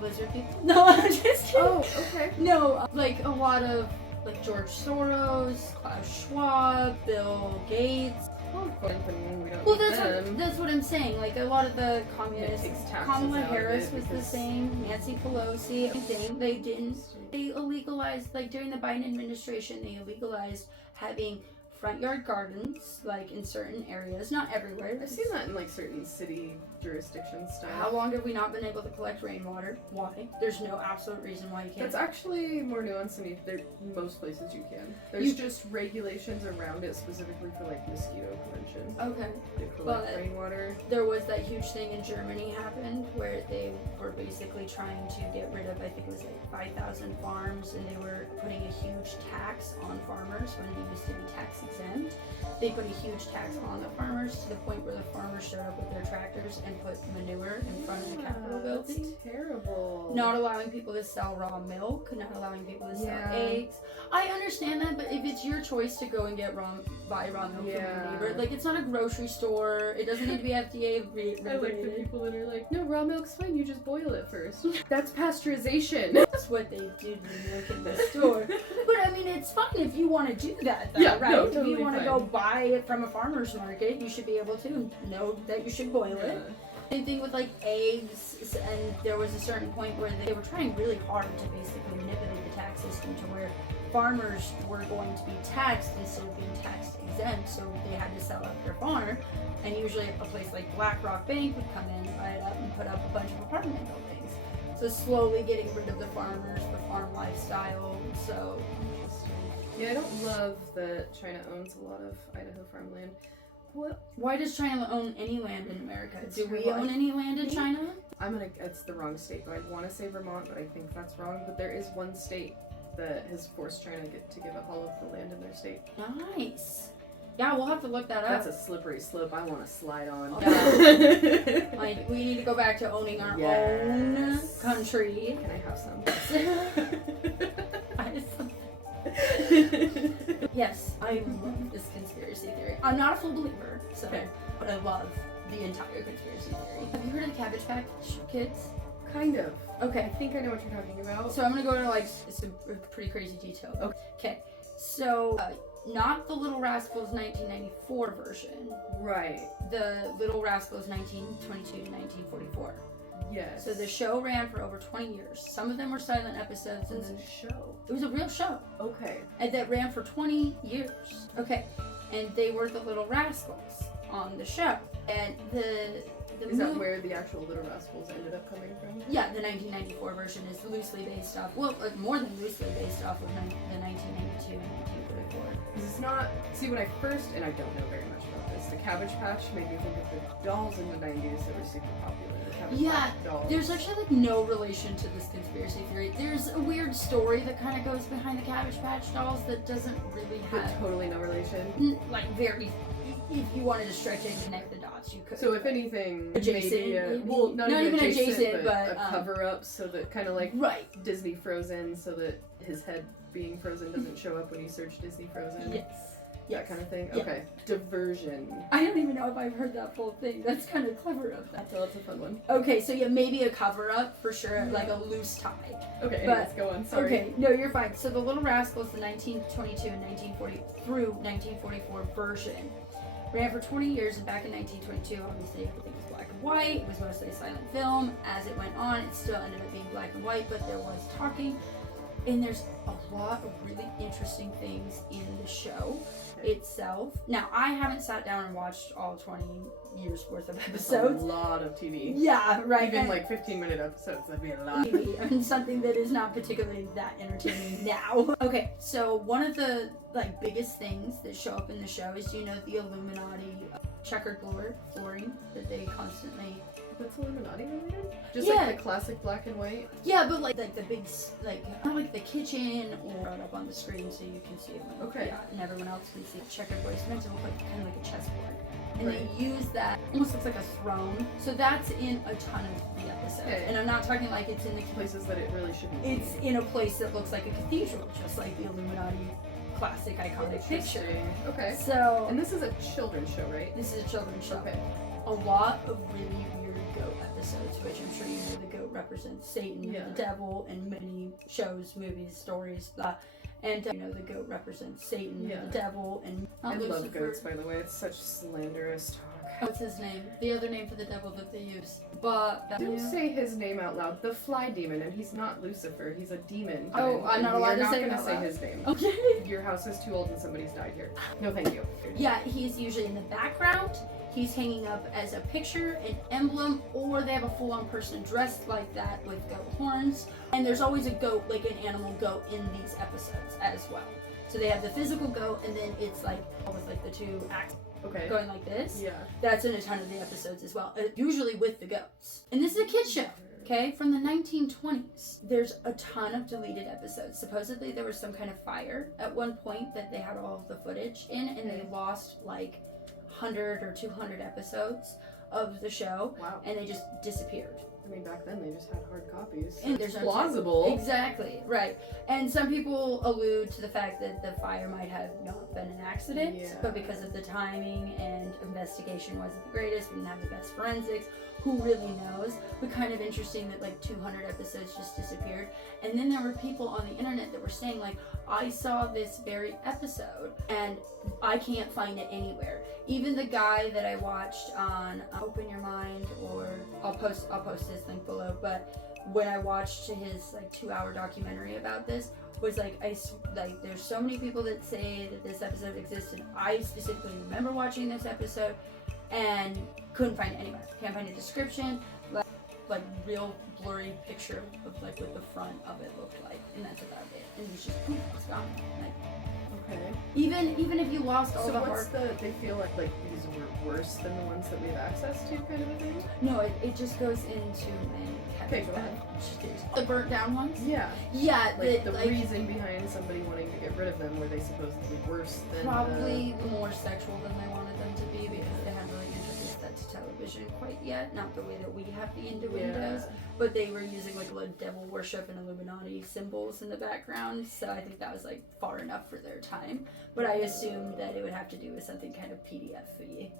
lizard people. No, I'm just kidding. Oh, okay. No, like a lot of like George Soros, Klaus Schwab, Bill Gates. Well, that's what I'm saying. Like a lot of the communists, Kamala Harris was the same, Nancy Pelosi, everything. They illegalized, like during the Biden administration, they illegalized having front yard gardens, like in certain areas, not everywhere. I've seen that in like certain city jurisdictions stuff. How long have we not been able to collect rainwater? Why? There's no absolute reason why you can't. That's actually more nuanced than most places you can. There's just regulations around it specifically for like mosquito prevention. Okay. They collect rainwater. There was that huge thing in Germany happened where they were basically trying to get rid of, I think it was like 5,000 farms, and they were putting a huge tax on farmers when they used to be tax exempt. They put a huge tax on the farmers to the point where the farmers showed up with their tractors and put manure in front of the Capitol building. That's terrible. Not allowing people to sell raw milk, not allowing people to sell eggs. I understand that, but if it's your choice to go and buy raw milk from your neighbor, like it's not a grocery store, it doesn't need to be FDA regulated. I like the people that are like, no, raw milk's fine, you just boil it first. That's pasteurization. That's what they do to milk in the store. But I mean, it's fine if you want to do that, though, right? No, totally if you want to fine. go buy it from a farmer's market, you should be able to know that you should boil it. Same thing with like eggs, and there was a certain point where they were trying really hard to basically manipulate the tax system to where farmers were going to be taxed instead of being tax exempt, so they had to sell out their farm, and usually a place like BlackRock Bank would come in, buy it up, and put up a bunch of apartment buildings. So slowly getting rid of the farmers, the farm lifestyle. So yeah, I don't love that China owns a lot of Idaho farmland. What? Why does China own any land in America? Do we own any land in China? It's the wrong state, though. I want to say Vermont, but I think that's wrong. But there is one state that has forced China to give up all of the land in their state. Nice. Yeah, we'll have to look that up. That's a slippery slope I want to slide on. Yeah. Like, we need to go back to owning our own country. Can I have some? Yes, I love this conspiracy theory. I'm not a full believer, so but I love the entire conspiracy theory. Have you heard of the Cabbage Patch Kids? Kind of. Okay. I think I know what you're talking about. So I'm gonna go into like some pretty crazy detail. Okay. So not the Little Rascals 1994 version. Right. The Little Rascals 1922 to 1944. Yes. So the show ran for over 20 years. Some of them were silent episodes. It was a show. It was a real show. Okay. And that ran for 20 years. Okay. And they were the Little Rascals on the show. And Is that where the actual Little Rascals ended up coming from? Yeah, the 1994 version is loosely based off, more than loosely based off of the 1992 and 1944. It's not, see when I first, and I don't know very much about this, the Cabbage Patch made me think of the dolls in the 90s that were super popular. Yeah, there's actually like no relation to this conspiracy theory. There's a weird story that kind of goes behind the Cabbage Patch dolls that doesn't really have... But totally no relation? Like very... If you wanted to stretch it and connect the dots, you could. So if anything, adjacent, maybe well, not even adjacent, but a um, cover-up so that kind of like right. Disney Frozen, so that his head being frozen doesn't show up when you search Disney Frozen. Yes. That kind of thing? Yeah. Okay. Diversion. I don't even know if I've heard that full thing. That's kind of clever of that. That's a fun one. Okay, so yeah, maybe a cover-up for sure, like a loose tie. Okay, but, let's go on. Sorry. Okay, no, you're fine. So the Little Rascals, the 1922 and 1940 through 1944 version, ran for 20 years, and back in 1922, obviously everything was black and white. It was mostly a silent film. As it went on, it still ended up being black and white, but there was talking. And there's a lot of really interesting things in the show itself. Now, I haven't sat down and watched all 20 years worth of episodes. That's a lot of TV. Yeah, right. Even like 15-minute episodes, that'd be a lot. TV. I mean, something that is not particularly that entertaining now. Okay, so one of the like biggest things that show up in the show is, the Illuminati checkered flooring that they constantly. That's Illuminati related? Just Yeah. like the classic black and white? Yeah, but like the big, not like the kitchen or up on the screen so you can see it. Okay. Yeah, and everyone else can see. Checkerboard is meant to look like kind of like a chessboard. And Right. they use that, almost looks like a throne. So that's in a ton of the episodes. Okay. And I'm not talking like it's in the Places that it really shouldn't be. It's in a place that looks like a cathedral, just like the Illuminati classic iconic picture. Interesting. Okay. So, And this is a children's show, right? this is a children's show. Okay. A lot of really weird goat episodes, which I'm sure you know the goat represents Satan, Yeah. the devil, in many shows, movies, stories, blah. And you know the goat represents Satan, Yeah. the devil, and I love Lucifer. goats, by the way. It's such slanderous talk. What's his name? The other name for the devil that they use. But Don't say his name out loud. The fly demon, and he's not Lucifer. He's a demon. Oh, I'm not allowed to say it You're not out gonna loud? say his name. Okay. Your house is too old and somebody's died here. No, thank you. Yeah, he's usually in the background. He's hanging up as a picture, an emblem, or they have a full-on person dressed like that with goat horns. And there's always a goat, like an animal goat, in these episodes as well. So they have the physical goat, and then it's like almost like the two acts Okay. going like this. Yeah. That's in a ton of the episodes as well, usually with the goats. And this is a kid show, okay, from the 1920s. There's a ton of deleted episodes. Supposedly there was some kind of fire at one point that they had all of the footage in, and they lost like 100 or 200 episodes of the show. Wow. And they just disappeared. I mean, back then they just had hard copies. And It's there's plausible. Exactly, right. And some people allude to the fact that the fire might have not been an accident, Yeah. but because of the timing and investigation wasn't the greatest, we didn't have the best forensics, who really knows? But kind of interesting that like 200 episodes just disappeared. And then there were people on the internet that were saying like, I saw this very episode and I can't find it anywhere. Even the guy that I watched on Open Your Mind, or I'll post his link below, but when I watched his like 2-hour documentary about this, was like there's so many people that say that this episode exists, and I specifically remember watching this episode and couldn't find it anywhere. Can't find a description, like real blurry picture of like what the front of it looked like, and that's about it. And it's just poof, it's gone. Like, Okay. even if you lost all So the what's hard, they feel like these were worse than the ones that we have access to, kind of a thing? no, it just goes into Okay, go ahead. the burnt down ones. Yeah. Yeah, Like the reason behind somebody wanting to get rid of them, were they supposedly worse than probably more sexual than they wanted them to be, because they hadn't really introduced that to television quite yet. Not the way that we have the innuendos, but they were using like devil worship and Illuminati symbols in the background. So I think that was like far enough for their time. But I assumed that it would have to do with something kind of PDF-y.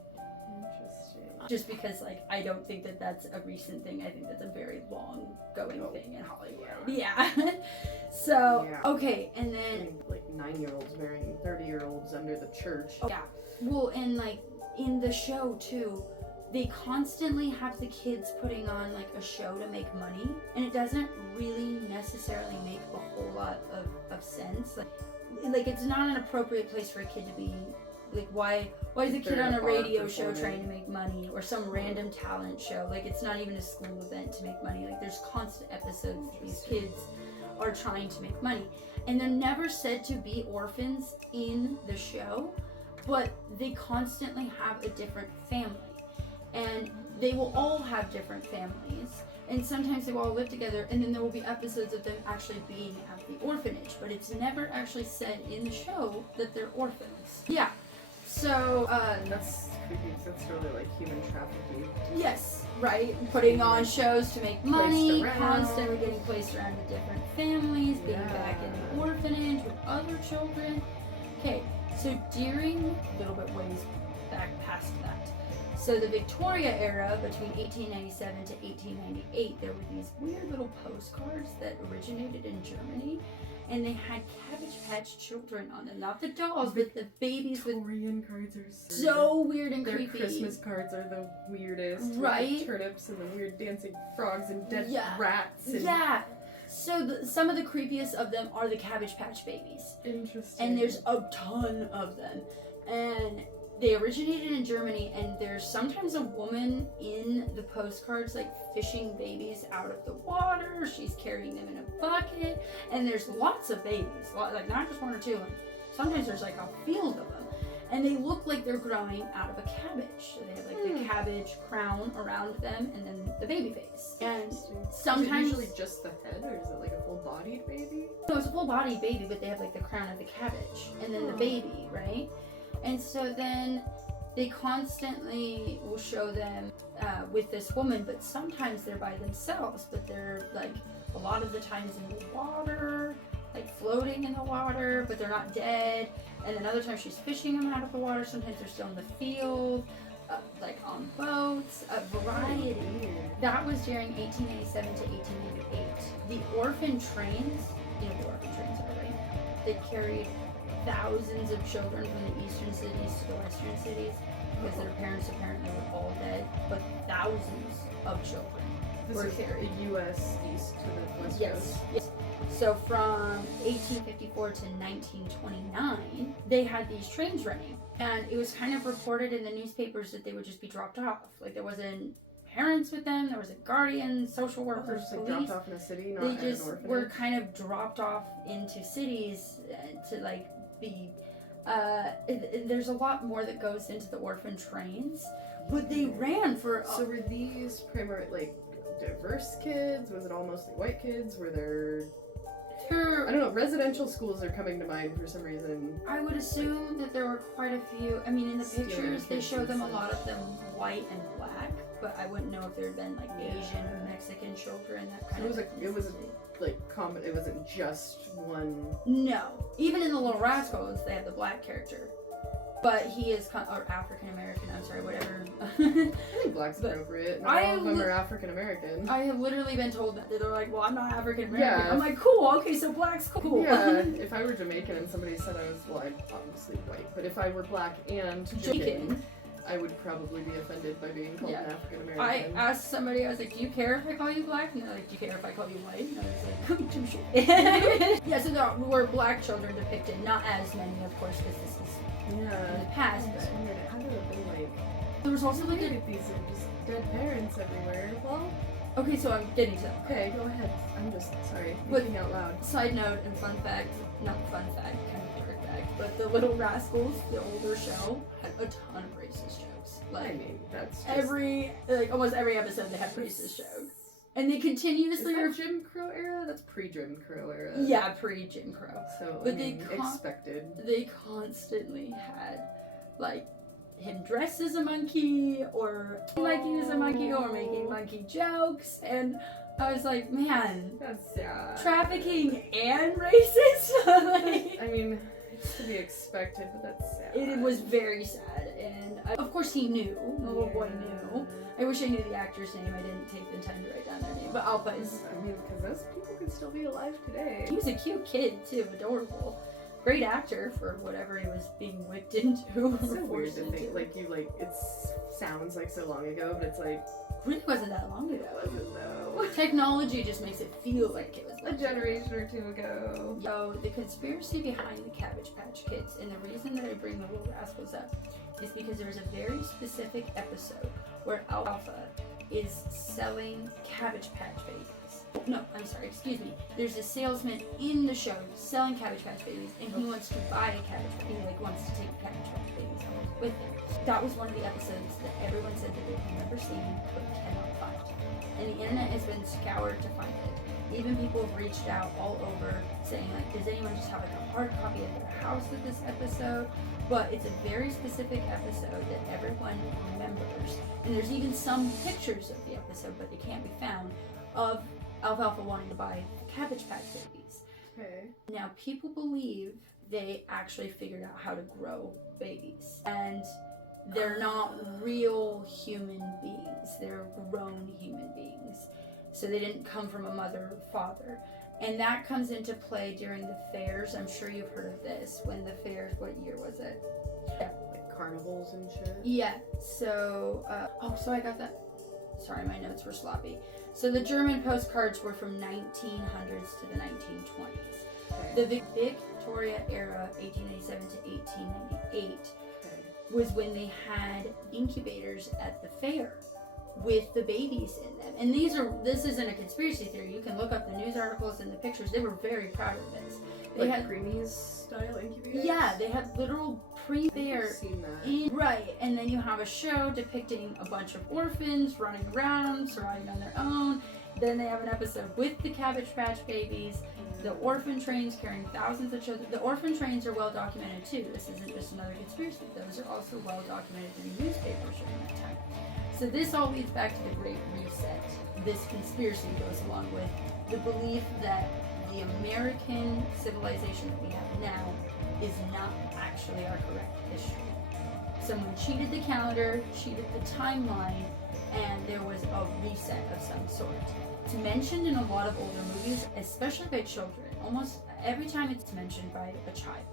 Interesting. Just because, like, I don't think that that's a recent thing. I think that's a very long-going thing in Hollywood. Yeah. So, Yeah. okay, and I then, mean, like 9-year-olds marrying 30-year-olds under the church. yeah. Well, and, like, in the show, too, they constantly have the kids putting on, like, a show to make money. And it doesn't really necessarily make a whole lot of sense. Like, it's not an appropriate place for a kid to be. Like, why is a kid They're on in a a bar radio show performing. trying to make money, or some random talent show? Like, it's not even a school event to make money. Like, there's constant episodes that these kids are trying to make money, and they're never said to be orphans in the show, but they constantly have a different family, and they will all have different families. And sometimes they will all live together, and then there will be episodes of them actually being at the orphanage, but it's never actually said in the show that they're orphans. Yeah. So, That's creepy, 'cause that's really like human trafficking. yes, right? Putting on shows to make money, around. constantly getting placed around with different families, being Yeah. back in the orphanage with other children. Okay, so during a little bit ways back past that. So the Victoria era, between 1897 to 1898, there were these weird little postcards that originated in Germany, and they had Cabbage Patch children on them. Not the dolls, but the babies with Victorian cards are so weird and Their creepy. Christmas cards are the weirdest. with Right? the turnips and the weird dancing frogs and dead Yeah. rats. And Yeah. So some of the creepiest of them are the Cabbage Patch babies. Interesting. And there's a ton of them. And they originated in Germany, and there's sometimes a woman in the postcards like fishing babies out of the water. She's carrying them in a bucket, and there's lots of babies, like not just one or two. Like sometimes there's like a field of them, And they look like they're growing out of a cabbage. So they have like the cabbage crown around them and then the baby face. And sometimes... Is it usually just the head, or is it like a full-bodied baby? No, it's a full-bodied baby, but they have like the crown of the cabbage and then the baby, right? And so then they constantly will show them with this woman, but sometimes they're by themselves, but they're like a lot of the times in the water, like floating in the water, but they're not dead. And then other times she's fishing them out of the water. Sometimes they're still in the field, like on boats, a variety. That was during 1887 to 1888. The orphan trains, you know what orphan trains are, right? They carried thousands of children from the eastern cities to the western cities because their parents apparently were all dead, but thousands of children were carried. The U.S. east to the west coast? Yes. So from 1854 to 1929, they had these trains running, and it was kind of reported in the newspapers that they would just be dropped off. Like there wasn't parents with them, there wasn't guardians, social workers, just police. like dropped off in a city, not they in just an orphanage. were kind of dropped off into cities to like be. There's a lot more that goes into the orphan trains, but they ran for. So were these primarily like diverse kids? Was it all mostly white kids? Were there? I don't know. Residential schools are coming to mind for some reason. I would assume that there were quite a few. I mean, in the pictures, they show them a lot of them white and black, but I wouldn't know if there had been like Asian or Mexican children. That kind of. It was like common. It wasn't just one. No, even in the Little Rascals, they have the black character, but he is or African American. I'm sorry, whatever. I think black's appropriate. Not all of them are African American. I have literally been told that they're like, well, I'm not African American. Yeah. I'm like, cool. Okay, so black's cool. Yeah. If I were Jamaican and somebody said I was, well, I'm obviously white, but if I were black and Jamaican, I would probably be offended by being called an African American. I asked somebody, I was like, do you care if I call you black? And they're like, do you care if I call you white? And I was like, touche. Yeah, so there were black children depicted, not as many, of course, because this is in the past. But how did it be like? There was also like these are just dead parents everywhere. Well, okay, so I'm getting to that. Okay, go ahead. I'm just sorry, But thinking out loud. Side note and fun fact, not fun fact, kind of weird fact, but the Little Rascals, the older show, had a ton of racist jokes. Like, I mean, that's just... almost every episode they have racist jokes. And they continuously... Is that Jim Crow era? That's pre-Jim Crow era. Yeah, pre-Jim Crow. So, but expected. They constantly had, like, him dressed as a monkey, or like he was a monkey, or making monkey jokes, and I was like, man, that's sad. Trafficking and racist? Like, I mean, it's to be expected, but that's sad. It was very sad, and of course he knew, the little boy knew. I wish I knew the actor's name, I didn't take the time to write down their name, but I'll put his... I mean, because those people could still be alive today. He was a cute kid, too, adorable. Great actor for whatever he was being whipped into. It's so weird to think, it sounds like so long ago, but it's like... Really wasn't that long ago. It wasn't, though. Technology just makes it feel like it was a generation or two ago. So, the conspiracy behind the Cabbage Patch Kids, and the reason that I bring the Little Rascals up, is because there was a very specific episode where Alpha is selling Cabbage Patch babies. No, I'm sorry, excuse me. There's a salesman in the show selling Cabbage Patch babies, and he wants to buy a Cabbage Patch. He wants to take Cabbage Patch babies home with him. That was one of the episodes that everyone said that they've never seen but cannot find. And the internet has been scoured to find it. Even people have reached out all over saying, like, does anyone just have like a hard copy at their house of this episode? But it's a very specific episode that everyone remembers. And there's even some pictures of the episode, but they can't be found, of Alfalfa wanting to buy Cabbage Patch babies. Okay. Now, people believe they actually figured out how to grow babies. And they're not real human beings. They're grown human beings. So they didn't come from a mother or father. And that comes into play during the fairs. I'm sure you've heard of this. When the fairs, what year was it? Yeah. Like carnivals and shit? Yeah. So, so I got that. Sorry, my notes were sloppy. So the German postcards were from 1900s to the 1920s. Okay. The Victoria era, 1887 to 1898, was when they had incubators at the fair. with the babies in them. And this isn't a conspiracy theory. You can look up the news articles and the pictures. They were very proud of this. They like had preemies style incubators? Yeah, they had literal I've seen that. Right, and then you have a show depicting a bunch of orphans running around, surviving on their own. Then they have an episode with the Cabbage Patch Babies, the orphan trains carrying thousands of children. The orphan trains are well documented too. This isn't just another conspiracy. Those are also well documented in newspapers during that time. So this all leads back to the Great Reset. This conspiracy goes along with the belief that the American civilization that we have now is not actually our correct history. Someone cheated the calendar, cheated the timeline, and there was a reset of some sort. It's mentioned in a lot of older movies, especially by children. Almost every time it's mentioned by a child.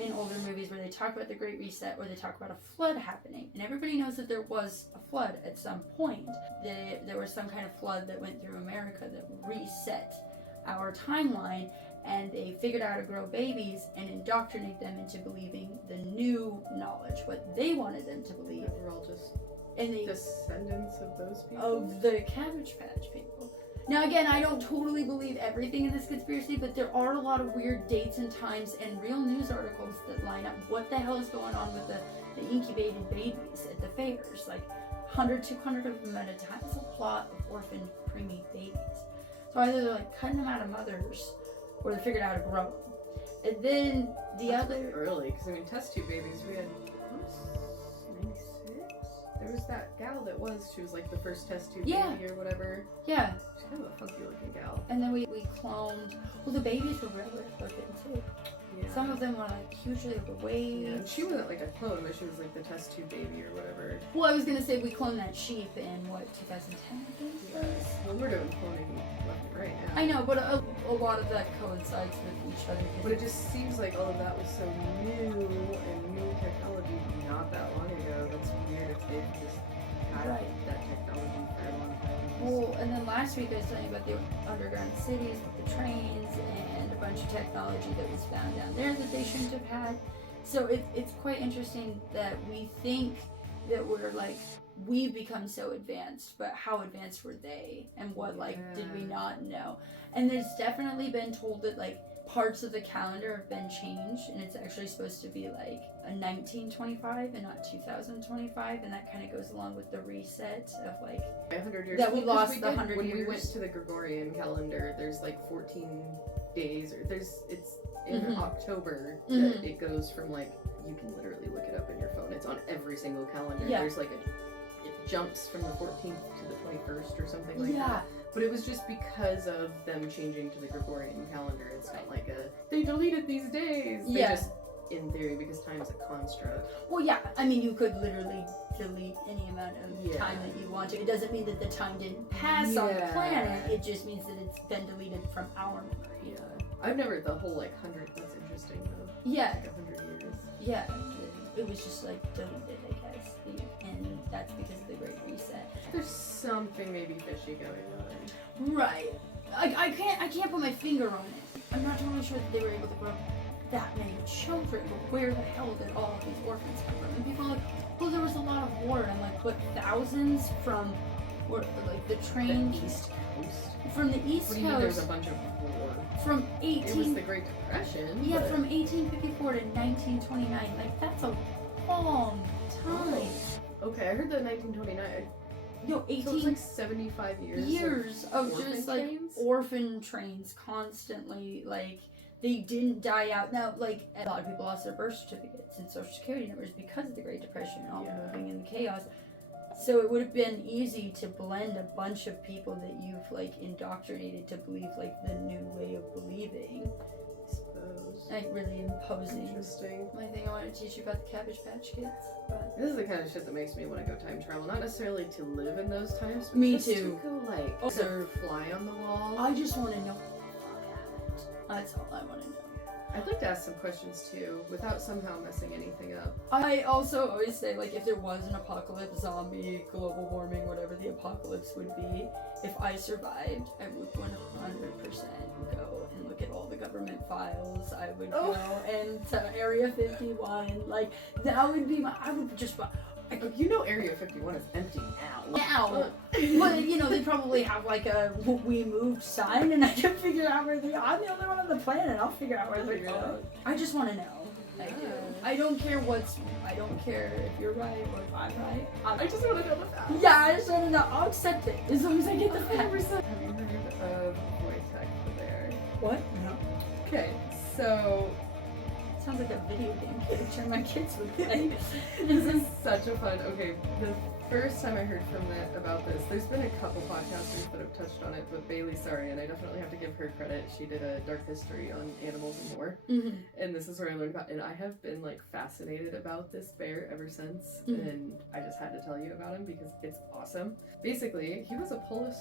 In older movies where they talk about the Great Reset or they talk about a flood happening. And everybody knows that there was a flood at some point. There was some kind of flood that went through America that reset our timeline, and they figured out how to grow babies and indoctrinate them into believing the new knowledge, what they wanted them to believe. We're all just And they descendants of those people? of the Cabbage Patch people. Now again, I don't totally believe everything in this conspiracy, but there are a lot of weird dates and times and real news articles that line up what the hell is going on with the incubated babies at the fairs. Like 100, 200 of them at a time. It's a lot of orphaned preemie babies. So either they're like cutting them out of mothers, or they figured out how to grow them. And then That's early, because I mean, test tube babies, we had, what was 96? There was that gal that she was like the first test tube baby or whatever. Yeah. She's kind of a funky looking gal. And then we cloned, well, the babies were really looking too. Yeah. Some of them were like hugely overweight. Yeah, and she wasn't like a clone, but she was like the test tube baby or whatever. Well, I was gonna say we cloned that sheep in 2010, I think it was. Well, we're doing cloning left and right now. I know, but a lot of that coincides with each other. But it just seems like all of that was so new and new technology not that long ago. That's weird if they've just had that technology for a long time. Well, and then last week I was telling you about the underground cities with the trains and a bunch of technology that was found down there that they shouldn't have had. So it's quite interesting that we think that we've become so advanced, but how advanced were they? And what did we not know? And there's definitely been told that parts of the calendar have been changed, and it's actually supposed to be like a 1925 and not 2025, and that kind of goes along with the reset of 100 years. That we lost the 100 when years. we went to the Gregorian calendar, there's 14 days, or it's in October that it goes from you can literally look it up in your phone. It's on every single calendar. Yeah. There's it jumps from the 14th to the 21st or something like that. But it was just because of them changing to the Gregorian calendar. It's not they deleted these days. They just, in theory, because time is a construct. Well, yeah. I mean, you could literally delete any amount of time that you want to. It doesn't mean that the time didn't pass on the planet. It just means that it's been deleted from our memory. Yeah. I've never, the whole 100, that's interesting though. Yeah. 100 years. Yeah. It was just deleted, I guess. And that's because of the Great Reset. There's something maybe fishy going on. Right. I can't put my finger on it. I'm not totally sure that they were able to grow that many children, but where the hell did all of these orphans come from? And people are like, well, there was a lot of war, and I'm like, but thousands from the train The East Coast? from the East What do you Coast. mean there's a bunch of war? From 18. It was the Great Depression. Yeah, from 1854 to 1929. That's a long time. Okay, I heard that 1929. No, 18. So it's 75 years. Of just trains? orphan trains constantly. They didn't die out. Now, a lot of people lost their birth certificates and social security numbers because of the Great Depression and all the moving and the chaos. So it would have been easy to blend a bunch of people that you've indoctrinated to believe the new way of believing. I suppose. Really imposing. Interesting. My thing I want to teach you about the Cabbage Patch Kids. But This is the kind of shit that makes me want to go time travel. Not necessarily to live in those times, but Me just too. to go observe fly on the wall. I just want to know what the fuck happened. That's all I want to know. I'd like to ask some questions too, without somehow messing anything up. I also always say, if there was an apocalypse, zombie, global warming, whatever the apocalypse would be, if I survived, I would 100% go and look at all the government files. I would go and to Area 51. That would be I would just You know Area 51 is empty now. Now, but you know they probably have like a "we moved" sign, and I can figure out where they are. I'm the only one on the planet. I'll figure out where they're going. I just want to know. I do. I don't care I don't care if you're right or if I'm right. I just want to know the facts. Yeah, I just want to know. I'll accept it as long as I get the facts. Have you heard of Wojtek the bear? What? No. Okay, so Sounds like a video game character my kids would play. this is such a fun. Okay, the first time I heard about this, there's been a couple podcasters that have touched on it, but Bailey Sarian, I definitely have to give her credit. She did a dark history on animals and more, and this is where I learned about. And I have been like fascinated about this bear ever since, and I just had to tell you about him because it's awesome. Basically, he was a Polish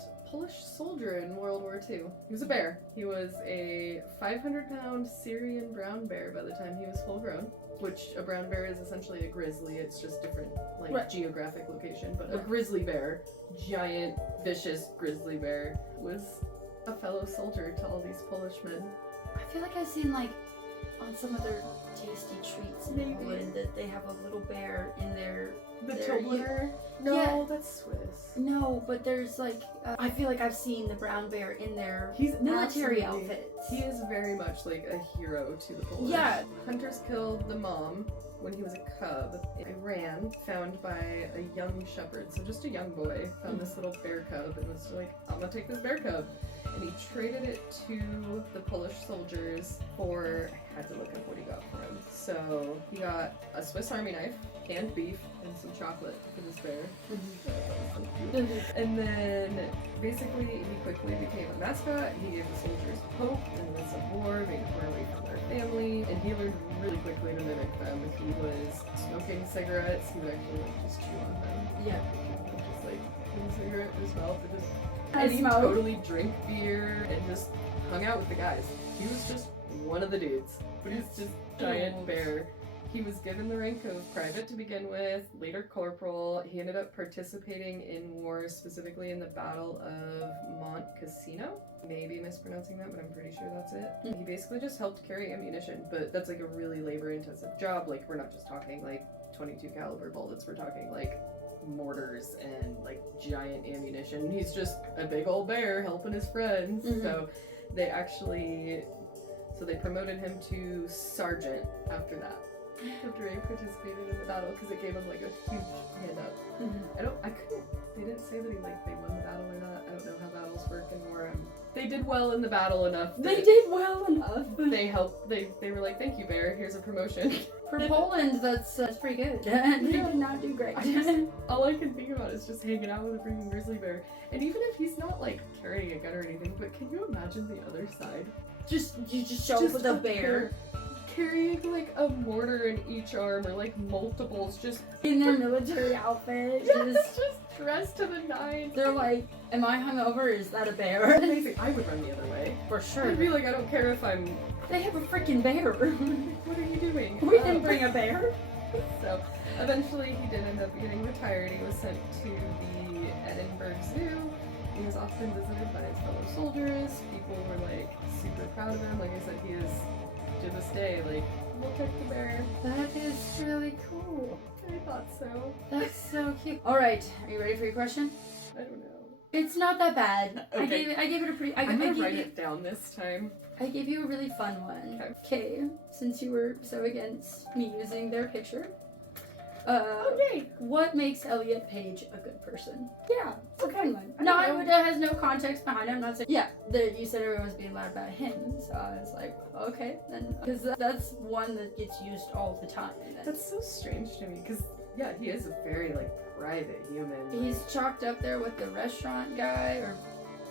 soldier in World War II. He was a bear. He was a 500-pound Syrian brown bear by the time he was full grown, which a brown bear is essentially a grizzly. It's just different, like, geographic location. But a grizzly bear, giant, vicious grizzly bear, was a fellow soldier to all these Polish men. I feel like I've seen like on some of their tasty treats in Poland that they have a little bear in their Toblerone? No, yeah. That's Swiss. No, but there's like I feel like I've seen the brown bear in their military outfits. He is very much like a hero to the Polish. Yeah. Hunters killed the mom when he was a cub in Iran, found by a young shepherd. So just a young boy found this little bear cub and was like, I'm gonna take this bear cub. And he traded it to the Polish soldiers for, I had to look up what he got for him. So he got a Swiss Army knife, canned beef, and some chocolate for this bear. And then basically he quickly became a mascot. He gave the soldiers hope in the midst of war, made it far away from their family, and he learned really quickly to mimic them. If he was smoking cigarettes, he would actually like just chew on them. Yeah. Just like put a cigarette in his mouth and he totally drank beer and just hung out with the guys. He was just one of the dudes, but he's just giant bear. He was given the rank of private to begin with, later corporal. He ended up participating in wars, specifically in the Battle of Mocktini. Maybe mispronouncing that, but I'm pretty sure that's it. He basically just helped carry ammunition, but that's like a really labor-intensive job. Like, we're not just talking like 22 caliber bullets, we're talking like mortars and like giant ammunition. He's just a big old bear helping his friends. So they promoted him to sergeant after that. After he participated in the battle, because it gave him like a huge hand up. They didn't say that they won the battle or not. I don't know how battles work anymore. They did well in the battle enough. They did well enough. They helped. They were like, thank you, bear. Here's a promotion. For Poland, that's pretty good. They did not do great. All I can think about is just hanging out with a freaking grizzly bear. And even if he's not like carrying a gun or anything, but can you imagine the other side? You just show up with a bear. Carrying like a mortar in each arm or like multiples, just in their military outfit. Yes, just dressed to the nines. They're like, am I hungover? Is that a bear? Amazing. I would run the other way. For sure. I'd be like, I don't care if I'm... They have a freaking bear. What are you doing? We didn't bring a bear. So eventually he did end up getting retired. He was sent to the Edinburgh Zoo. He was often visited by his fellow soldiers. People were like super proud of him. Like I said, he is to this day like, we'll take the bear. That is really cool. I thought so. That's so cute. Alright, are you ready for your question? I don't know. It's not that bad. Okay. I gave it a pretty... I'm gonna write it down this time. I gave you a really fun one. Okay, since you were so against me using their picture. Okay. What makes Elliot Page a good person? Yeah, it's a fun one. No, it has no context behind it. I'm not saying. Yeah, you said everyone's being loud about him, so I was like, okay, then, because that's one that gets used all the time. That's so strange to me, because yeah, he is a very like private human. He's chalked up there with the restaurant guy, or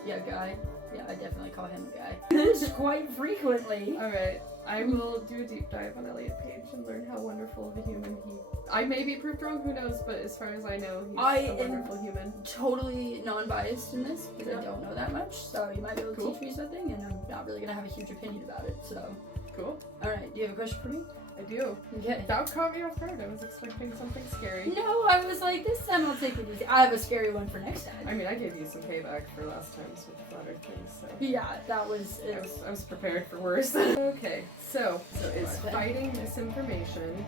guy. Yeah, I definitely call him a guy. Quite frequently. Alright, I will do a deep dive on Elliot Page and learn how wonderful of a human I may be proved wrong, who knows, but as far as I know, he's a wonderful human. Totally non-biased in this, because I don't know that much, so you might be able to teach me something, and I'm not really going to have a huge opinion about it, so. Cool. Alright, do you have a question for me? I do. Okay. That caught me off guard. I was expecting something scary. No, I was like, this time I'll take it easy. I have a scary one for next time. I mean, I gave you some payback for last time's with the flat earth thing, so. Yeah, that was it. I was prepared for worse. Okay, so is fighting misinformation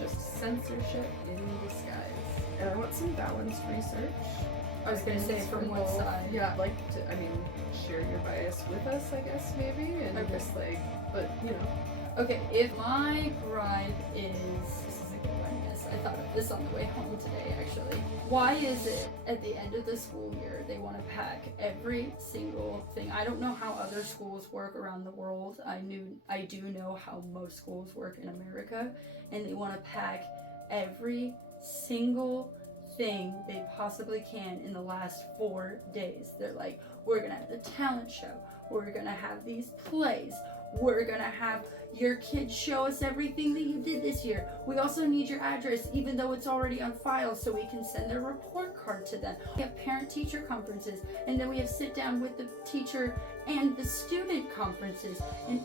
just censorship in disguise? And I want some balanced research. I was gonna say from what side. Yeah, I'd like to, I mean, share your bias with us, I guess, maybe, and Okay. just like, but, you know. Okay, if my gripe is, this is a good one, yes, I thought of this on the way home today, actually. Why is it at the end of the school year they want to pack every single thing? I don't know how other schools work around the world. I do know how most schools work in America, and they want to pack every single thing they possibly can in the last 4 days. They're like, we're gonna have the talent show, we're gonna have these plays, we're gonna have your kids show us everything that you did this year. We also need your address, even though it's already on file, so we can send a report card to them. We have parent-teacher conferences, and then we have sit down with the teacher and the student conferences, and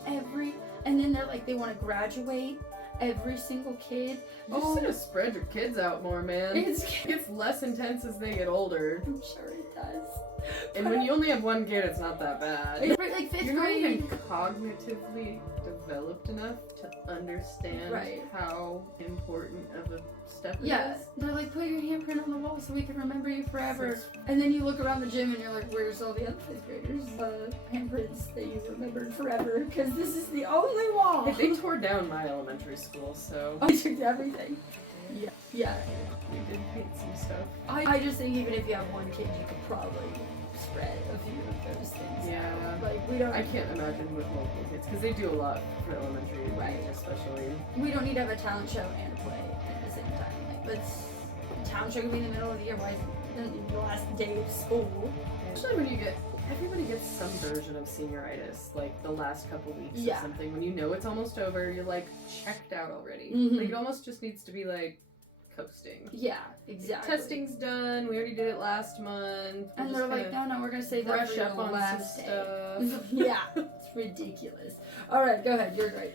then they're like, they want to graduate every single kid. You just gotta spread your kids out more, man. It gets less intense as they get older. I'm sure it does. And when you only have one kid, it's not that bad. It's like 5th You're not grade. even cognitively developed enough to understand how important of a step it Yeah, is. they're like, put your handprint on the wall so we can remember you forever. And then you look around the gym and you're like, where's all the other 5th graders? Handprints that you remembered forever, because this is the only wall. Hey, they tore down my elementary school, so I took everything. Yeah. we did paint some stuff. I just think even if you have one kid, you could probably spread a few of those things. Yeah. out. Like we don't. I can't imagine with multiple kids, because they do a lot for elementary, Right. especially. We don't need to have a talent show and a play at the same time. Like, talent show could be in the middle of the year. Why is it the last day of school? Especially when everybody gets some version of senioritis, like the last couple weeks or something. When you know it's almost over, you're like checked out already. Mhm. Like it almost just needs to be like coasting. Yeah, exactly. Testing's done. We already did it last month. And they're like, no, we're gonna save that brush for up your on last some day. stuff. Yeah, it's ridiculous. All right, go ahead. You're great.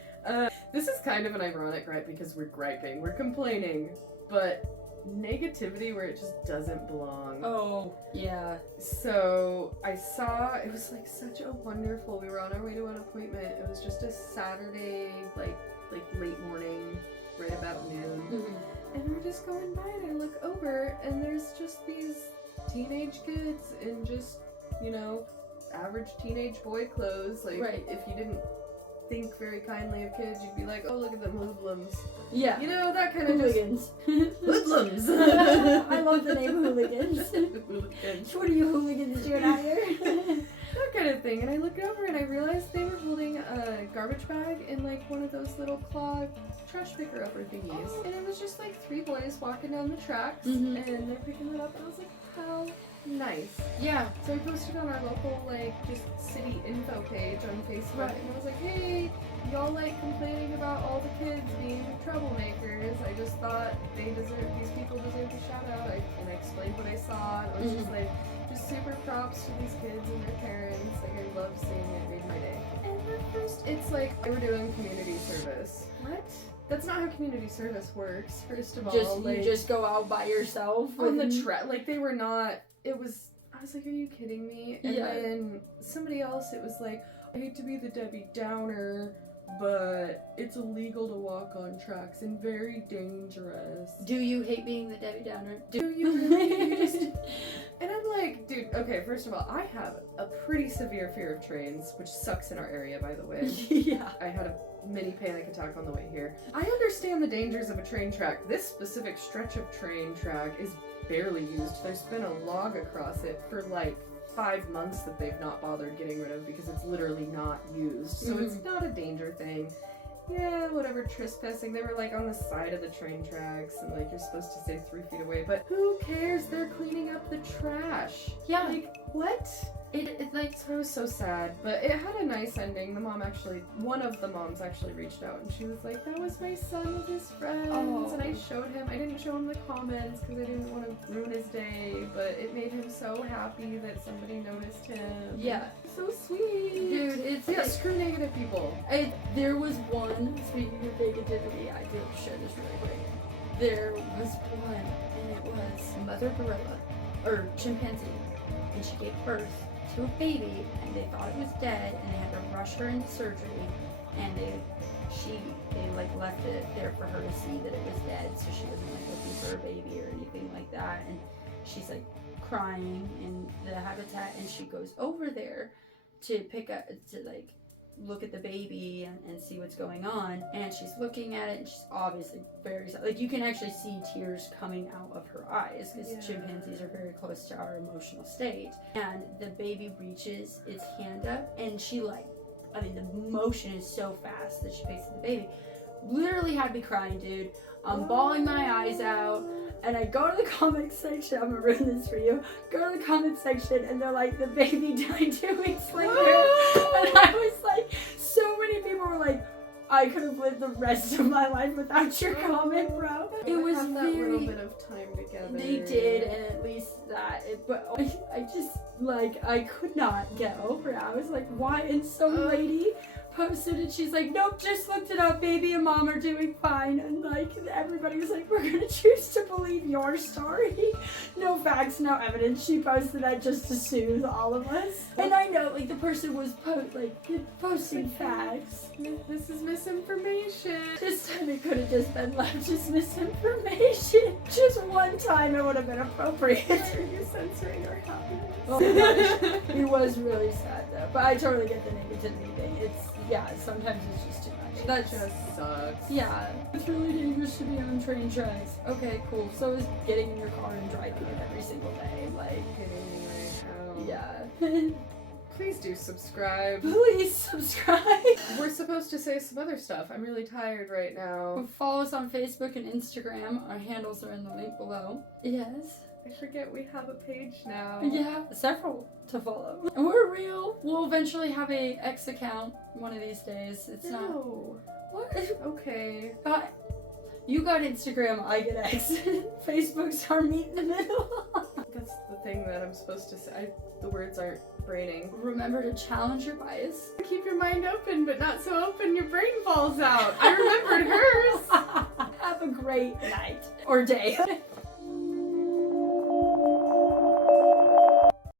This is kind of an ironic gripe because we're griping, we're complaining, but negativity where it just doesn't belong. Oh, yeah. So I saw, it was like such a wonderful, we were on our way to an appointment. It was just a Saturday, like late morning, right about noon. Mhm. And we're just going by and I look over and there's just these teenage kids in just, average teenage boy clothes. Like, if you didn't think very kindly of kids, you'd be like, oh, look at them hoodlums. Yeah. That kind of hooligans. Hoodlums! I love the name hooligans. Hooligans. What are you hooligans doing out here? That kind of thing. And I looked over and I realized they were holding a garbage bag in like one of those little claw trash picker upper thingies. And it was just like 3 boys walking down the tracks and they're picking it up and I was like, how nice. Yeah. So I posted on our local just city info page on Facebook and I was like, hey, y'all complaining about all the kids being troublemakers. I just thought these people deserve a shout out. And I explained what I saw and I was just like, just super props to these kids and their parents. Like I love seeing it, it made my day. And at first it's like they were doing community service. What? That's not how community service works, first of all. You just go out by yourself? On the track. Like they were not, I was like, are you kidding me? And then somebody else, it was like, I hate to be the Debbie Downer, but it's illegal to walk on tracks and very dangerous. Do you hate being the Debbie Downer? Do you really? And I'm like, dude, okay, first of all, I have a pretty severe fear of trains, which sucks in our area, by the way. Yeah. I had a mini panic attack on the way here. I understand the dangers of a train track. This specific stretch of train track is barely used. There's been a log across it for like 5 months that they've not bothered getting rid of because it's literally not used. So it's not a danger thing. Yeah, whatever, trespassing. They were like on the side of the train tracks and like you're supposed to stay 3 feet away, but who cares? They're cleaning up the trash. Yeah. Like, what? It's like, So I was so sad, but it had a nice ending. One of the moms actually reached out and she was like, that was my son with his friends. Oh. And I didn't show him the comments because I didn't want to ruin his day, but it made him so happy that somebody noticed him. Yeah. So sweet. Dude, Screw negative people. There was one, speaking of negativity, I did share this really quick. There was one, and it was mother gorilla, or chimpanzee, and she gave birth to a baby, and they thought it was dead, and they had to rush her into surgery, and they like left it there for her to see that it was dead, so she wasn't like looking for a baby or anything like that. And she's like crying in the habitat, and she goes over there to like look at the baby and see what's going on, and she's looking at it, and she's obviously very sad. Like, you can actually see tears coming out of her eyes, because chimpanzees are very close to our emotional state. And the baby reaches its hand up, and she like, I mean, the motion is so fast that she picks up the baby. Literally had me crying, dude. I'm bawling my eyes out. And I go to the comment section, I'm gonna ruin this for you. Go to the comment section, and they're like, the baby died 2 weeks later. And I was like, so many people were like, I could have lived the rest of my life without your comment, bro. It was that very, little bit of time together. They did, and at least that. But I just, like, I could not get over it. I was like, why? And some lady posted it, she's like, nope, just looked it up, baby and mom are doing fine. And like, everybody was like, we're gonna choose to believe your story. No facts, no evidence. She posted that just to soothe all of us. And I know, like, the person was posting facts. This is misinformation. This time it could have just been left as misinformation. Just one time it would have been appropriate. Why are you censoring our happiness? Oh my gosh, it was really sad though. But I totally get the negativity thing. Sometimes it's just too much. That just sucks. Yeah, it's really dangerous to be on train tracks. Okay, cool. So is getting in your car and driving it every single day. Like, Hitting me right yeah. now. Please do subscribe. Please subscribe. We're supposed to say some other stuff. I'm really tired right now. Follow us on Facebook and Instagram. Our handles are in the link below. Yes. I forget we have a page now. Yeah, several to follow. And we're real. We'll eventually have a X account one of these days. It's not. What? Okay. You got Instagram, I get X. Facebook's our meet in the middle. That's the thing that I'm supposed to say. The words aren't braining. Remember to challenge your bias. Keep your mind open, but not so open your brain falls out. I remembered hers. Have a great night or day.